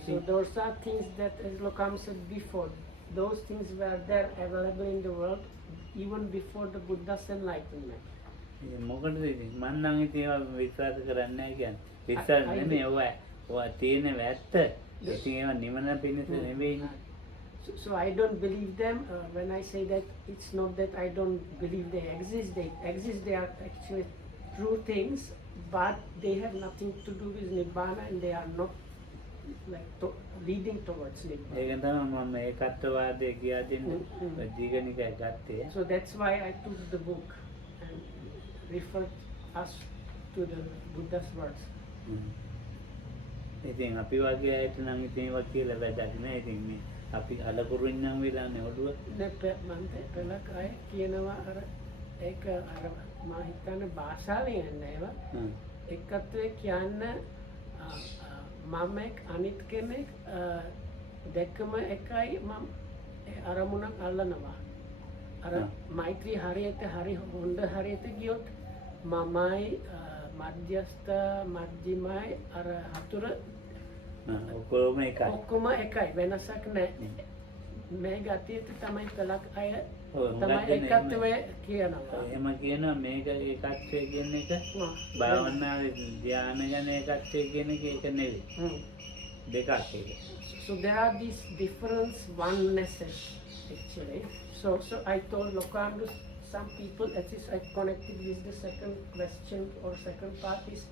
So those are things that, as Lokam said before, those things were there available in the world even before the Buddha's enlightenment. So I don't believe them. When I say that, it's not that I don't believe they exist. They exist, they are actually true things, but they have nothing to do with Nibbana, and they are not like leading towards Nibbana. So that's why I took the book and referred us to the Buddha's words. ඉතින් අපි වගේ අයට නම් ඉතින් ඒවා කියලා වැඩක් නෑ. ඉතින් මේ අපි අලකුරුන් නම් වෙලානේ ඔළුව. මම පෙළක් අය කියනවා අර ඒක අර මම හිතන්නේ භාෂාවෙන් නේවා. එකත්වේ කියන්න මම අනිත් කෙනෙක් දෙකම එකයි මම අරමුණක් අල්ලනවා. අර මෛත්‍රී හරියට හරි හොඳ හරියට ගියොත් මමයි මධ්‍යස්ථ මධ්‍යමයි අර හතුර ඔක්කොම එකයි. ඔක්කොම එකයි වෙනසක් නැහැ. මේ ගතියට තමයි කලක් අය ඔව් තමයි හුඟක් දෙනෙක් එකත්වය කියනවා. එහෙම කියනවා මේක ඒකත්වය කියන එක හ්ම්. භාවනාවේ ධ්‍යාන ගැන ඒකත්වය කියන එක ඒක නෙවෙයි. හ්ම්. දෙකක් ඒක. So there are these different onenesses actually. So I told Lokandu, some people, as is I connected with the second question or second part is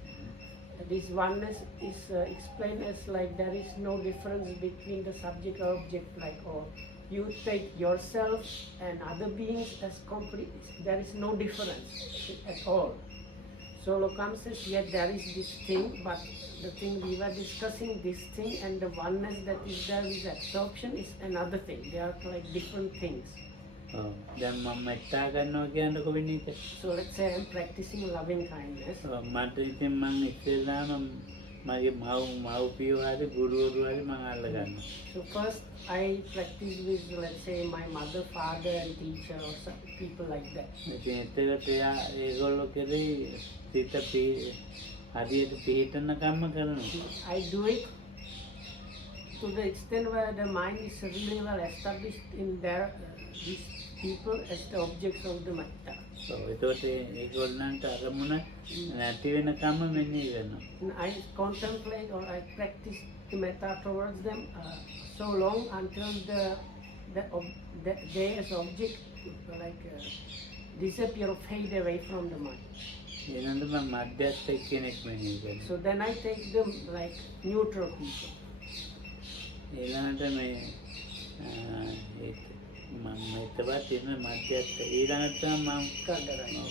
this oneness is explained as like there is no difference between the subject or object, like or you take yourself and other beings as complete. There is no difference at all. So Lokam says, yeah, there is this thing, but the thing we were discussing, this thing and the oneness that is there with absorption is another thing. They are like different things. ඔව් දැන් මම මෙත්තා කරනවා කියන්නකො වෙන එක. So let's say I'm practicing loving kindness. මට ඉතින් මම ඉස්සෙල්ලාම මගේ මව්පියෝ හරි ගුරුවරු හරි මම අල්ල ගන්නවා. So first I practice with, let's say, my mother, father and teacher or some people like that. ඉතින් එතකොට ඒගොල්ලෝ කෙරෙහි සිත හරියට පිළිටන කම්ම කරනවා. I do it to the extent where the mind is really well established in their these people as the objects of the metta. ඔව් එතකොට ඒගොල්ලන්ට අරමුණ නැති වෙන කම්ම මෙන්නේ කරනවා. And I contemplate or I practice the metta towards them so long until they as object like disappear or fade away from the mind. ඊළඟට මම මධ්‍යස්ථ කෙනෙක් වෙන්නේ කරනවා. So then I take them like neutral people. ඊළඟට මේ මම මෙතන තියෙන මධ්‍යස්ථ ඊළඟට මම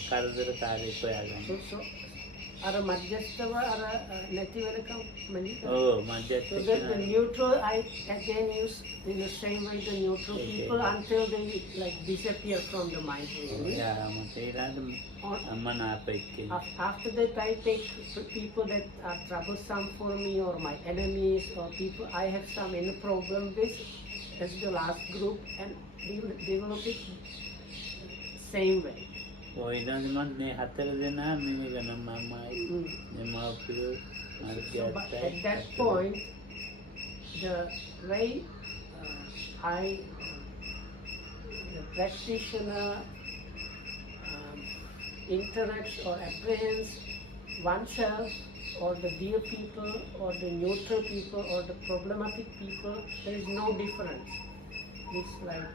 කරදරකාරී හොයාගන්නවා. So අර මධ්‍යස්ථව අර නැති වෙනකම් මනික. ඔව් මධ්‍යස්ථ So that the neutral I again use in the same way the neutral people until they like disappear from the mind really. යා මට ඊළඟට අමනාප එක්කේ. After that I take people that are troublesome for me or my enemies or people I have some inner problem with as the last group and develop it same way. ඔය ඊළඟ මම මේ හතර දෙනා මේ ගන්න මමයි මව්පියෝ So, but at that point, the way the practitioner interacts or apprehends oneself or the dear people or the neutral people or the problematic people, there is no difference. It's like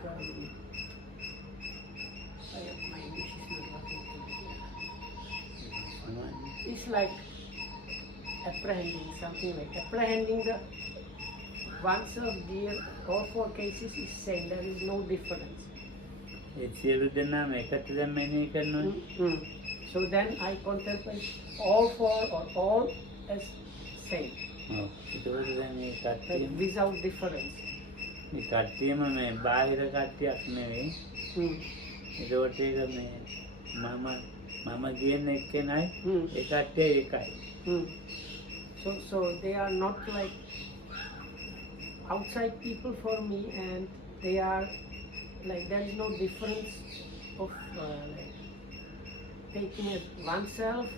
my English is not working today. It's like apprehending, something like apprehending the oneself dear, all four cases is same, there is no difference. ඒ සියලු දෙනාම එකට දැන් මෙනෙහි කරනවා. So then I contemplate all four or all as same, ඔව් ඒකවල දැන් මේ like කට්ටියම without difference. මේ කට්ටියම මේ බාහිර කට්ටියක් නෙවෙයි. ඒකට ඒක මේ මම කියන එක්කෙනයි ඒ කට්ටිය එකයි. So they are not like outside people for me, and they are like there is no difference of like taking it oneself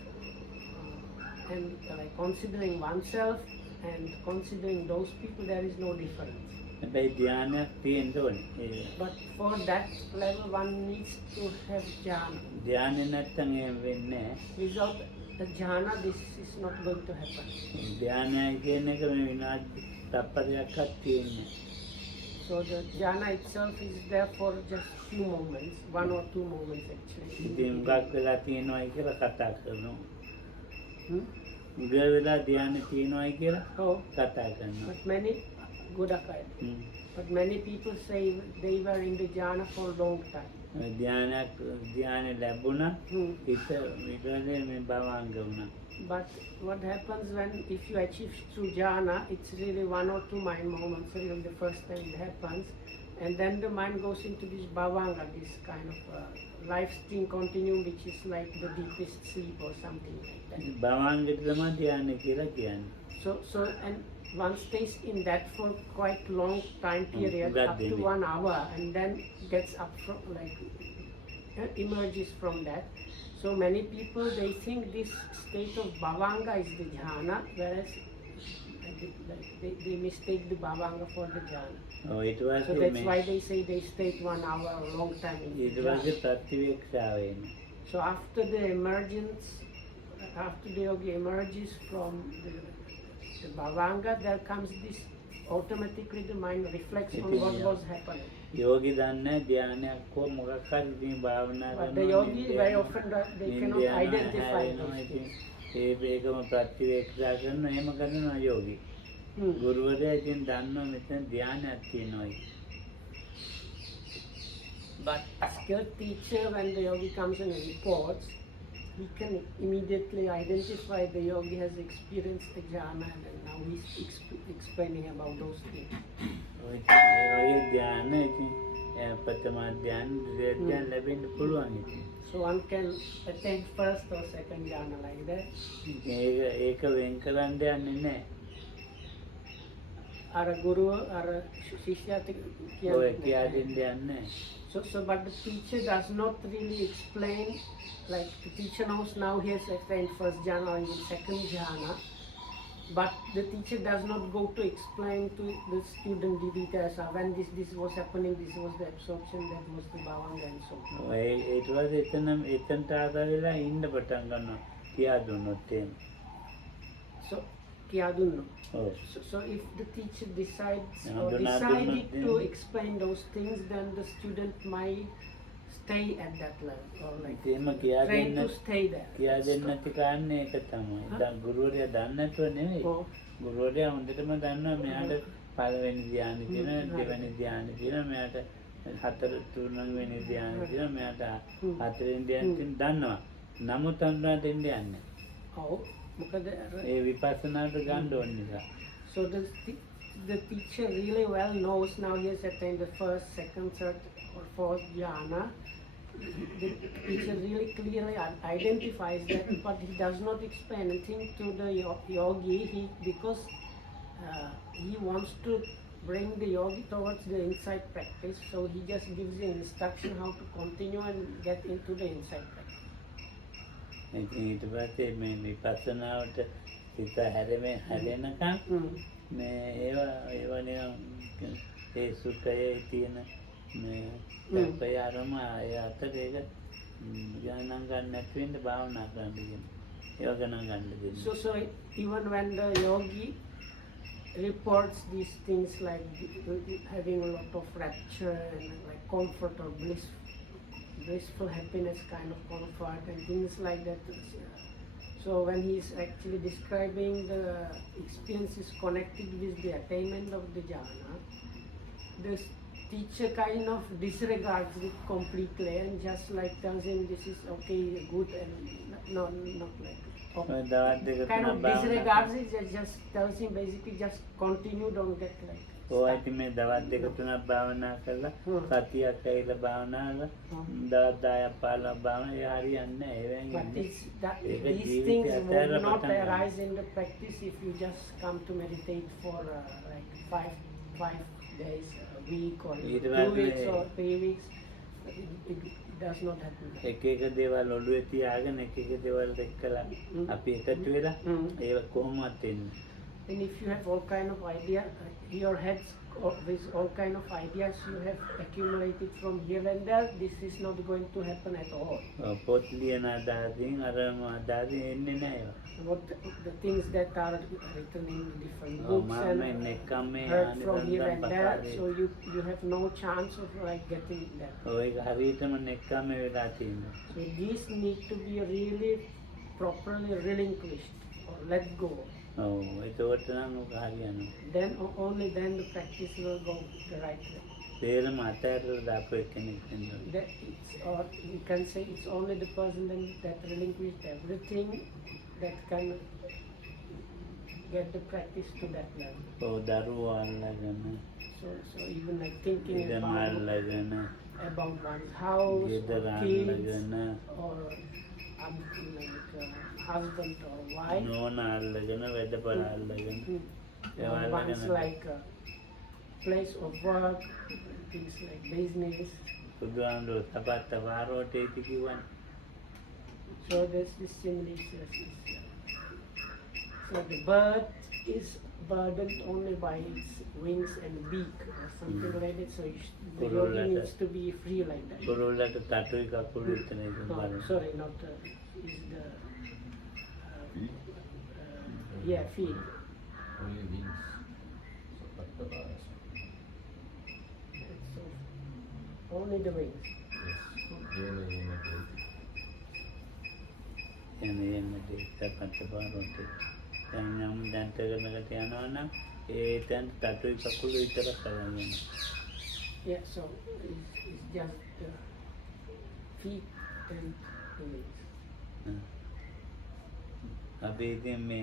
and like considering oneself and considering those people. There is no difference. හැබැයි ධ්‍යානයක් තියෙන්න ඕනේ. But for that level, one needs to have jhana. ධ්‍යානෙ නැත්තම් එහෙම වෙන්නේ නැහැ. Without the jhana, this is not going to happen. ධ්‍යානය කියන එක මේ විනාඩි තප්පරයක්වත් තියෙන්නේ. So the jhana itself is there for just few moments, 1 or 2 moments actually. ඉතින් උගක් වෙලා තියෙනවායි කියලා කතා කරනවා. උග වෙලා ධ්‍යානෙ තියෙනවායි කියලා Oh, කතා කරනවා. but many good akaya. But many people say they were in the jhana for a long time. ධ්‍යානෙ ලැබුණා හිත විතරේ මේ භවංග වුණා. But what happens when if you achieve through jhana, it's really 1 or 2 mind moments, really the first time it happens, and then the mind goes into this bhavanga, this kind of life stream continuum, which is like the deepest sleep or something like that. භවංගෙට තමයි ධ්‍යානෙ කියලා කියන්නේ. So and one stays in that for quite long time period, up to 1 hour, and then gets up from like emerges from that. So So many people, they think this state of bhavanga is the jhana, whereas they mistake the bhavanga for the jhana. ඊට So පස්සේ that's මේ why they say they stayed 1 hour or long time in the ඊට පස්සේ jhana. ප්‍රතිවේක්ෂාව එන්නේ. So after the emergence, after the yogi emerges from the bhavanga, there comes this, automatically the mind reflects on what was happening. යෝගි දන්නේ ධානයක් හෝ මොකක් හරි ඉතින් භාවනා But the yogi very often they cannot identify those things. ඒකම ප්‍රතිවේක්ෂා කරන එහෙම කරනවා යෝගි. ගුරුවරයා ඉතින් දන්නවා මෙතන ධානයක් තියෙනවා. But a skilled teacher, when the yogi comes and reports, he can immediately identify the yogi has experienced the jhana and now he's explaining about those things. ඔය ධාන ඉතින් ප්‍රථම ධාන ද්විතිය ධාන ලැබෙන්න පුළුවන් ඉතින්. So one can attain first or second jhana like that. ඒක වෙන් කරන්න යන්නේ නැහැ. Our guru, our shishya ඔය කියා දෙන්න යන්නේ නැහැ. So but the teacher does not really explain, like the teacher knows now he has attained first jhana or even second jhana, but the teacher does not go to explain to the student the details of when this was happening, this was the absorption, that was the bhavanga and so on. ඔය ඊට පස්සේ එතනට ආදාර වෙලා ඉන්න පටන් ගන්නවා කියා දුන්නොත් එහෙම. So kiyadunno. ඔව්. So if the teacher decides Yeah, or do not- decided to explain those things, then the student might stay at that level or like එහෙම කියා try දෙන්න to stay there. කියා දෙන්න නැති කාරණේ ඒක තමයි. දැන් ගුරුවරයා දන්නේ නැතුව නෙවෙයි. Oh. ගුරුවරයා හොඳටම දන්නවා මෙයාට පළවෙනි ධ්‍යානෙ තියෙනවා, දෙවෙනි ධ්‍යානෙ තියෙනවා, මෙයාට හතර තුන්වෙනි ධ්‍යානෙ තියෙනවා, මෙයාට හතරවෙනි ධ්‍යානෙ තියෙනවා දන්නවා. නමුත් අන්නා දෙන්න යන්නේ. Oh, මොකද ඒ විපස්සනාට ගන්න ඕන නිසා. so the teacher really well knows now he has attained the first, second, third or fourth jhana. The teacher really clearly identifies that, but he does not explain anything to the yogi. Because he wants to bring the yogi towards the insight practice, so he just gives the instruction how to continue and get into the insight practice. ඊට පස්සේ මේ විපස්සනාවට සිත හැරෙනකම් මේ ඒවා නිකන් ඒ සුඛයේ තියෙන මේ අපේ අරම ඒ අතර ඒක ගණන් ගන්න නැති වෙන්න භාවනා කරන්න කියන. ඒවා ගණන් ගන්න දෙන්න. So even when the yogi reports these things like having a lot of rapture and like comfort or blissful happiness kind of comfort and things like that. So when he is actually describing the experiences connected with the attainment of the jhana, the teacher kind of disregards it completely and just like tells him this is okay, good, and not like kind of disregards it, just tells him basically just continue, don't get like ඔය ඉතින් මේ දවස් දෙක තුනක් භාවනා කරලා සතියක් ඇවිල්ලා භාවනා කරලා දවස් 10ක් 15ක් භාවනා ඒ හරියන්නේ නැහැ. But ඒක these things will not arise in the practice if you just come to meditate for like five days, a week or 2 weeks or 3 weeks. It does not happen. එක එක දේවල් ඔළුවේ තියාගෙන එක එක දේවල් එක්කලා අපි එකතු වෙලා ඒක කොහොමවත් වෙන්නේ. And if you have all kind of idea, your heads with all kind of ideas you have accumulated from here and there, this is not going to happen at all. පොත් ලියන අදහසින් අරම අදහසින් එන්නේ නැහැ. What the things that are written in different books and heard from here and there, so you have no chance of like getting that. ඔය හරියටම නෙක්කම වෙලා තියෙනවා. So these need to be really properly relinquished or let go. ඔව් ඒකට නම් ඔක හරියනවා. Then only then the practice will go the right way. තේරම අතහැරලා දාපු කෙනෙක් වෙනවා. That or you can say it's only the person that relinquished everything that can get the practice to that level. ඔව් දරුවෝ අල්ලගෙන So even like thinking ඉඩම අල්ලගෙන about one's house ගෙදර or kids අල්ලගෙන or husband or wife. නෝන අල්ලගෙන වැඩපළ අල්ලගෙන ඒවා One's අල්ලගෙන like place of work, things like business. බුදුහාමුදුරුවෝ සපත්ත වාරෝටේති කිව්වනේ. So there's this similitude. So the bird is burdened only by its wings and beak or something like that. So the yogi needs to be free like that. කුරුල්ලට තටුයි කකුළු විතරයි No, බලන්න. sorry, not is the yeah, feet. Only wings. So Pattavara. So only the wings. Yes. එන්න දෙක පත්තපාරොන්ට. දැන් නම් දැන්ට කරනකට යනවා නම් ඒ තැන් තටුයි කකුළු විතරක් කරන්න වෙනවා. Yeah, so it's just the feet and the wings. අපි ඉතින් මේ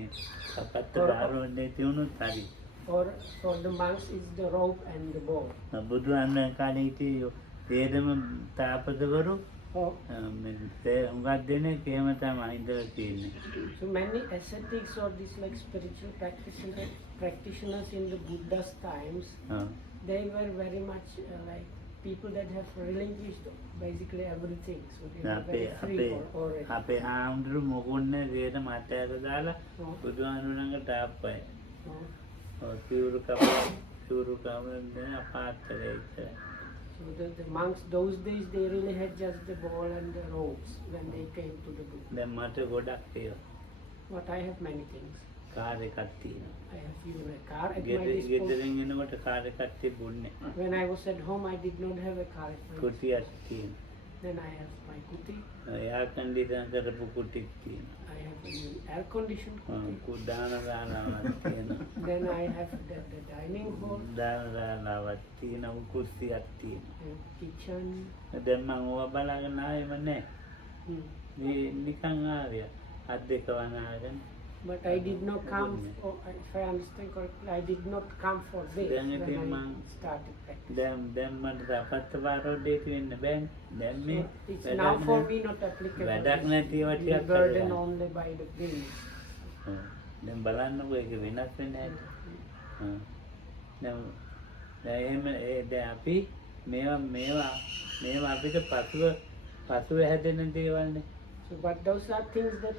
කපත්ත පාරොන්ටේ තියුණුත් හරි. Or for the monks is the rope and the bow. බුදුරන් කාලේ හිටියේ තේරම තාපසවරු Oh, හුඟක් දෙනෙක් එහෙම තමයි ඉඳලා තියෙන්නේ. so many ascetics or these like spiritual practitioners in the Buddha's times, ඔව්. they were very much like people that have relinquished basically everything. So they were අපේ very free already. අපේ ආම්දුරු මොකුන්නේ දේට මට ඇර දාලා Oh, බුදුහාමුදුරු ළඟට ආප්පයි. oh. සිවුරු කපන අපාත්තරේ ඉච්චරයි. So the monks those days they really had just the ball and the ropes when they came to the Buddha. දැන් මට ගොඩක් තියෙනවා. But I have many things. Car එකක් තියෙනවා. I have even a car at my disposal. ගෙදරින් එනකොට car එකක් තිබුණේ. When I was at home, I did not have a car at my කුටියක් තියෙනවා. Then I have my kuti. එයා condition කරපු කුටික් තියෙනවා. I have an air-conditioned kuti. කුඩාන දාලාවක් තියෙනවා. Then I have the dining hall දාන දාලාවක් තියෙනවා. කුස්සියක් තියෙනවා. and kitchen. දැන් මම ඕවා බලාගෙන ආවෙම නැහැ. Hmm. මේ නිකන් ආවිය. අත් දෙක වනාගෙන. But I did not come, for, if I understand correctly, I did not come for this Then when it is I man- started practicing. දැන් මට තාපත්ත පාරොන්ටේට වෙන්න බෑනේ. දැන් මේ So it's now for me not applicable. වැඩක් නැතිව It's ටිකක් burden කරගන්න. only by the wings. දැන් බලන්නකෝ ඒක වෙනස් වෙන්නේ නැහැ. දැන් එහෙම දැන් අපි මේවා අපිට පසුව හැදෙන දේවල්නේ. So, but those are things that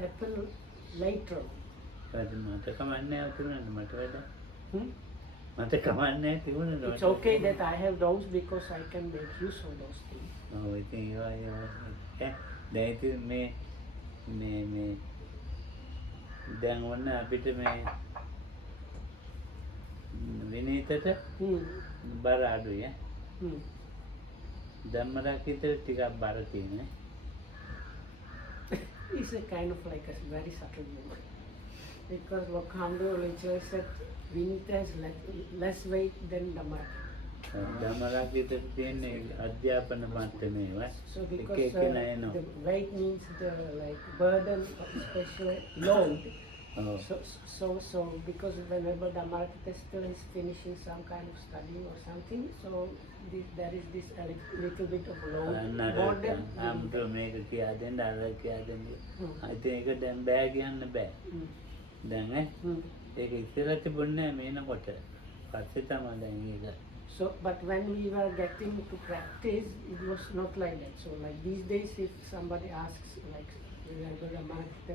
happen later. මට කමන්නේ නැහැ මට වැඩ. Hmm? මට කමන්නේ තිබුණේ It's okay that I have those because I can make use of those things. ඔව් ඉතින් ඒවා දැන් ඉතින් මේ දැන් ඔන්න අපිට මේ විනීතට Hmm. බර අඩුයි ඈ. Hmm. ධම්මරක් විතර ටිකක් බර තියෙනවා. It's a kind of like a very subtle joke. Because Wakanda literally said Vinita has less weight than Dhamma. ධම්මරක් විතර තියෙන්නේ අධ්‍යාපන මට්ටමේවා. So එක because එක්කෙනා එනවා. the weight means the like burden, especially load. ඔව්. So because whenever Dhammarakita still is finishing some kind of study or something, so there is this little bit of load. More than ආම්තු මේක කියා දෙන්න අර කියා දෙන්න. Hmm. ඉතින් ඒක දැන් බෑ කියන්න බෑ. Hmm. දැන් Hmm. ඒක ඉස්සෙල්ලා තිබුණේ නැහැ මේනකොට. පස්සේ තමයි දැන් ඒක. So, but when we were getting to practice, it was not like that. So, like these days, if somebody asks, like,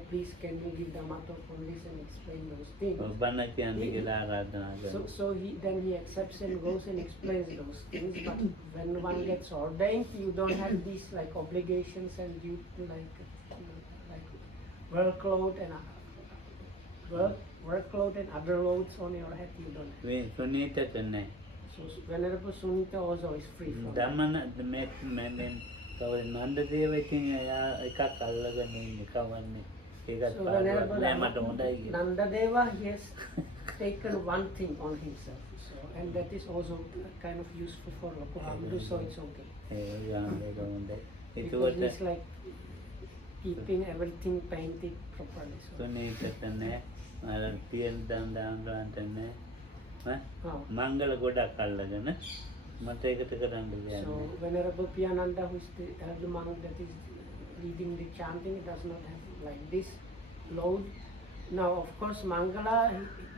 please can you give the matter on this and explain those things? බණ කියන්නේ කියලා ආරාධනා කරනවා. So then he accepts and goes and explains those things. But when one gets ordained, you don't have these like obligations and you like workload and other loads on your head. You don't have. මේ සුනීතට නැහැ. So Venerable Sunita also is free from that. ධම්මන මේ කවද නන්දදේව ඉතින් එයා එකක් අල්ලගෙන ඉන්නේ කවන්නේ. ඒකත් So පාඩුවක් Venerable නෑ මට හොඳයි කියලා. Nandadeva, he has taken one thing on himself. So, and that is also kind of useful for Lokohamdu, so it's okay. ඒක හොඳයි. Because ඒකවත් it's like keeping everything painted properly. So, සුනීතට නැහැ. අර තියෙන දන්දාන්ට නැහැ. oh. මංගල ගොඩක් අල්ලගෙන මට ඒකට කරන්න දෙයක් So නෑ. Venerable Piyananda, who is the elder monk that is leading the chanting, does not have like this load. Now, of course, Mangala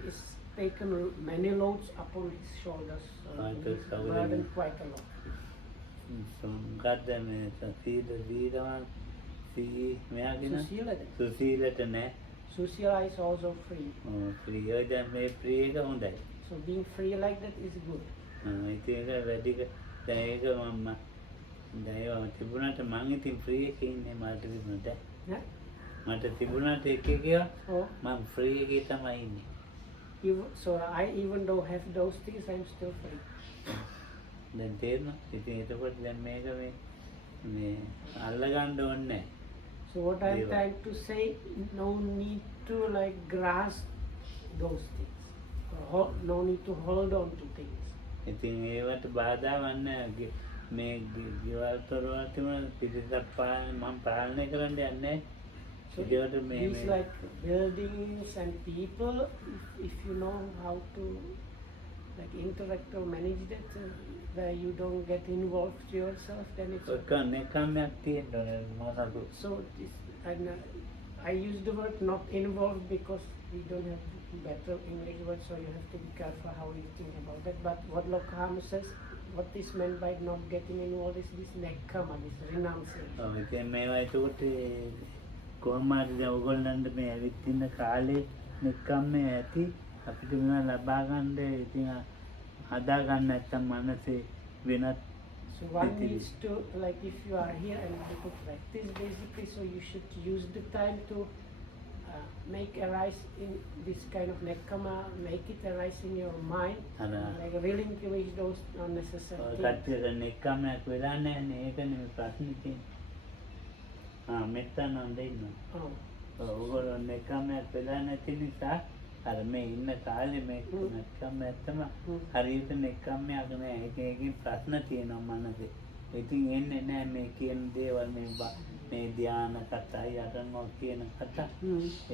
is taken many loads upon his shoulders, so he's burdened quite a lot. මොකද්ද මේ සීල දීරවන් මෙයාගෙන Susila. සුසීලට නෑ. Susila is also free. Free ඔය දැන් මේ free එක හොඳයි. So being free like that is good. ඉතින් ඒක වැඩි දැන් ඒක මම දැන් ඒවා තිබුණාට මං ඉතින් ෆ්‍රී එකේ ඉන්නේ මට තිබුණා දැන්. Yeah. මට තිබුණාට එක එක Oh, මම ෆ්‍රී එකේ තමයි ඉන්නේ. so I even though have those things, I'm still free. දැන් තේරෙනවා. ඉතින් එතකොට දැන් මේක මේ අල්ලගන්න ඕනේ නැහැ. So what I'm Deva. trying to say, no need to like grasp those things. Or no need to hold on to things. ඉතින් ඒවට බාධාවක් නැහැ. මේ ගෙවල් තොරවල් තිබුණා පිටිසක් මම පාලනය කරන්න යන්නේ නැහැ. So ඒකට these like buildings and people, if you know how to like interact or manage that, where you don't get involved yourself, then it's ඔක නෙකම්යක් තියෙන්න ඕනේ මොනවද? so this, and I use the word not involved because we don't have better English word, so you have to be careful how you think about that. But what Lokham says, what is meant by not getting involved is this nekkama, this renunciation. ඔව් ඉතින් මේවා එතකොට කොහොම හරි දැන් ඔයගොල්ලන්ට මේ ඇවිත් ඉන්න කාලේ නෙක්කම්මේ ඇති අපිට මොනවා ලබා ගන්න ඉතින් හදා ගන්න නැත්තම් මනසේ වෙනත් So one needs to, like if you are here and you could practice basically, so you should use the time to make arise in this kind of nekkama, make it arise in your mind, like relinquish those unnecessary things. කට්ටියට නෙක්කම්මයක් වෙලා නැහැ නේ. ඒකනේ මේ ප්‍රශ්නේ තියෙන්නේ. මෙත්තා නම් දෙන්න. Oh, ඔයගොල්ලෝ නෙක්කම්මයක් වෙලා නැති නිසා අර මේ ඉන්න කාලේ මේ නෙක්කම්මයක් තමයි හරියට නෙක්කම්මයක් නෑ. ඒකෙන් ප්‍රශ්න තියෙනවා මනසේ. ඉතින් එන්නේ නෑ මේ කියන දේවල් මේ ධ්‍යාන කතායි අරනවා කියන කතා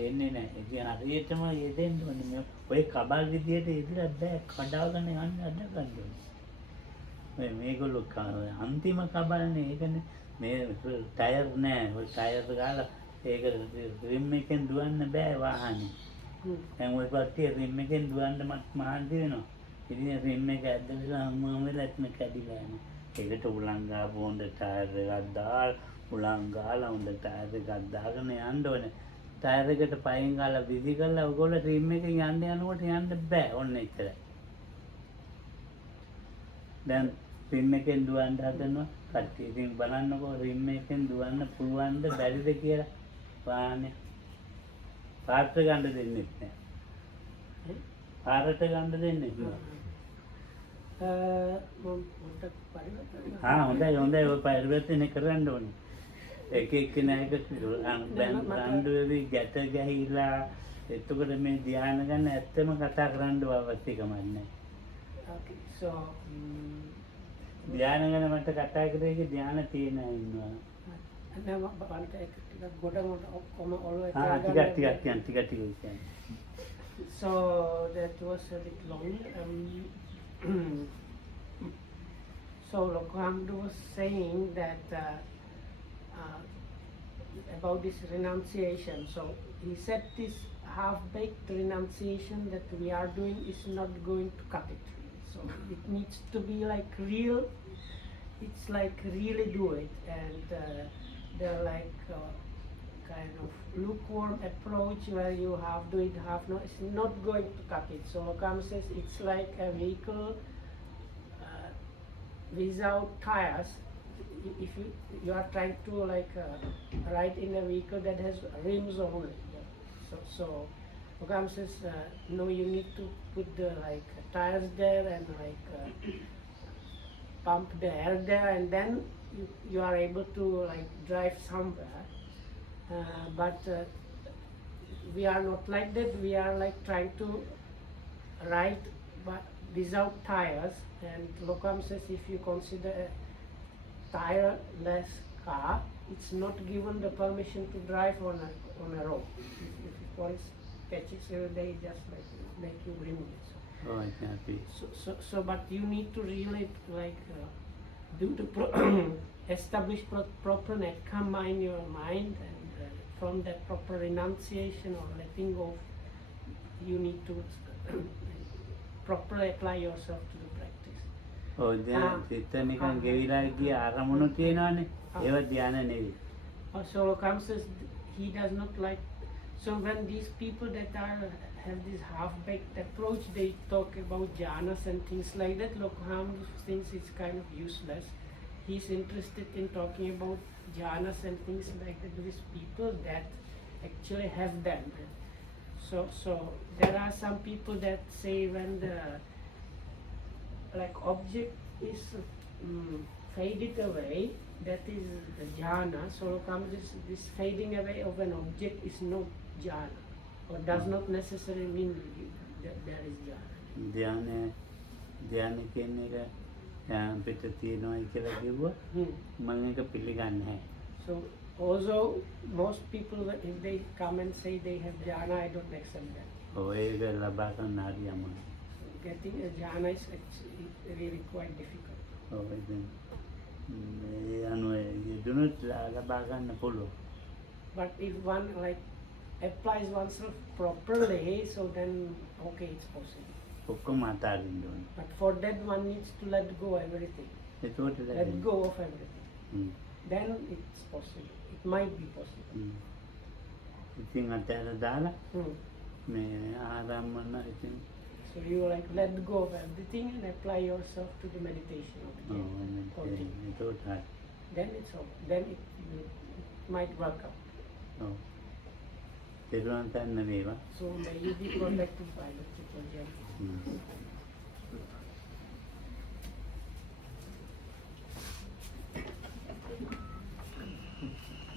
එන්නේ නෑ. ඉතින් හරියටම යෙදෙන්න ඕනේ. මේ ඔය කබල් විදියට ඉදිරියට බෑ කඩාගෙන යන්න අද ගන්න. මේගොල්ලෝ අන්තිම කබල්නේ ඒකනේ. මේ ටයර් නෑ. ඔය ටයර් ගාලා ඒක රිම් එකෙන් දුවන්න බෑ වාහනේ. දැන් ඔය පැත්තේ රිම් එකෙන් දුවන්න මහන්සි වෙනවා. ඉතින් රිම් එක ඇද්දලා හම්ම වෙලත් මේ කැඩිලා යනවා. ඒකට උලං ගාපු හොඳ ටයර් එකක් දාලා උලං ගාලා හොඳ ටයර් එකක් දාගෙන යන්න ඕනේ. ටයර් එකට පයින් ගාලා විසි කරලා ඔයගොල්ලෝ රිම් එකෙන් යනකොට යන්න බෑ. ඔන්න එච්චරයි. දැන් රිම් එකෙන් දුවන්න හදනවා. කට්ටිය ඉතින් බලන්නකෝ රිම් එකෙන් දුවන්න පුළුවන්ද බැරිද කියලා වාහනේ. පාරට ගන්න දෙන්නේ නැහැ. පාරට ගන්න දෙන්නේ නැහැ. හොඳයි ඔය පරිවර්තනය කරන්න ඕනේ. එක එක්කෙනාට රණ්ඩු වෙවි ගැට ගැහිලා එතකොට මේ ධ්‍යාන ගන්න ඇත්තම කතා කරන්න අවශ්‍ය කමක් නැහැ. okay, so ධ්‍යාන ගැන මට කතා කරේ ධ්‍යාන තියෙන අය ඉන්නවා. ටිකක්. So that was a bit long. So Lokhamdu was saying that about this renunciation. So he said this half-baked renunciation that we are doing is not going to cut it. So it needs to be like real. It's like really do it, and they're like kind of lukewarm approach where you have do it half. No, it's not going to cut it. So Lokam says it's like a vehicle without tires. If you are trying to like ride in a vehicle that has rims only, so Lokam says no, you need to put the like tires there and like pump the air there, and then you are able to like drive somewhere. But we are not like that. We are like trying to ride but without tires. And Lokam says if you consider a tire-less car, it's not given the permission to drive on a road. If police catches you, they just like make you remove it. Oh, I can't be. So but you need to really like do the establish proper nekkama in your mind, and from that proper renunciation or letting go, you need to properly apply yourself to the practice. ඔය දැන් සිත නිකන් ගෙවිලා ගිය අරමුණු තියෙනවානේ. ඒව ධානය නෙවෙයි. So Kam says he does not like. So when these people that have this half-baked approach, they talk about jhanas and things like that. Lokham thinks it's kind of useless. He's interested in talking about jhanas and things like that with people that actually have them. So there are some people that say when the object is faded away, that is the jhana. So comes this fading away of an object is not jhana, or does not necessarily mean that there is jhana. ධ්‍යාන කියන එක අපිට තියෙනවායි කියලා කිව්වා මම ඒක පිළිගන්නේ නැහැ. So also most people, if they come and say they have jhana, I don't accept that. ඔය ඒක ලබා ගන්න හරි අමාරුයි. Getting a jhana is actually really quite difficult. ඔව් ඉතින් මේ අනුව යෙදුනොත් ලබා ගන්න පුළුවන්. But if one applies oneself properly, so then okay, it's possible. ඔක්කොම අතාරින්න ඕනේ. But for that one needs to let go everything. ඒකට Let go of everything. Then it's possible. It might be possible. ඉතින් අතර දාලා Hmm. මේ ආරම්මන ඉතින් So you let go of everything and apply yourself to the meditation of the day. ඒකට හරි. Then it's all. Then it might work out. ඔව්. ඒකෙන් තමයි වේවා. So may you be protected by the triple gem.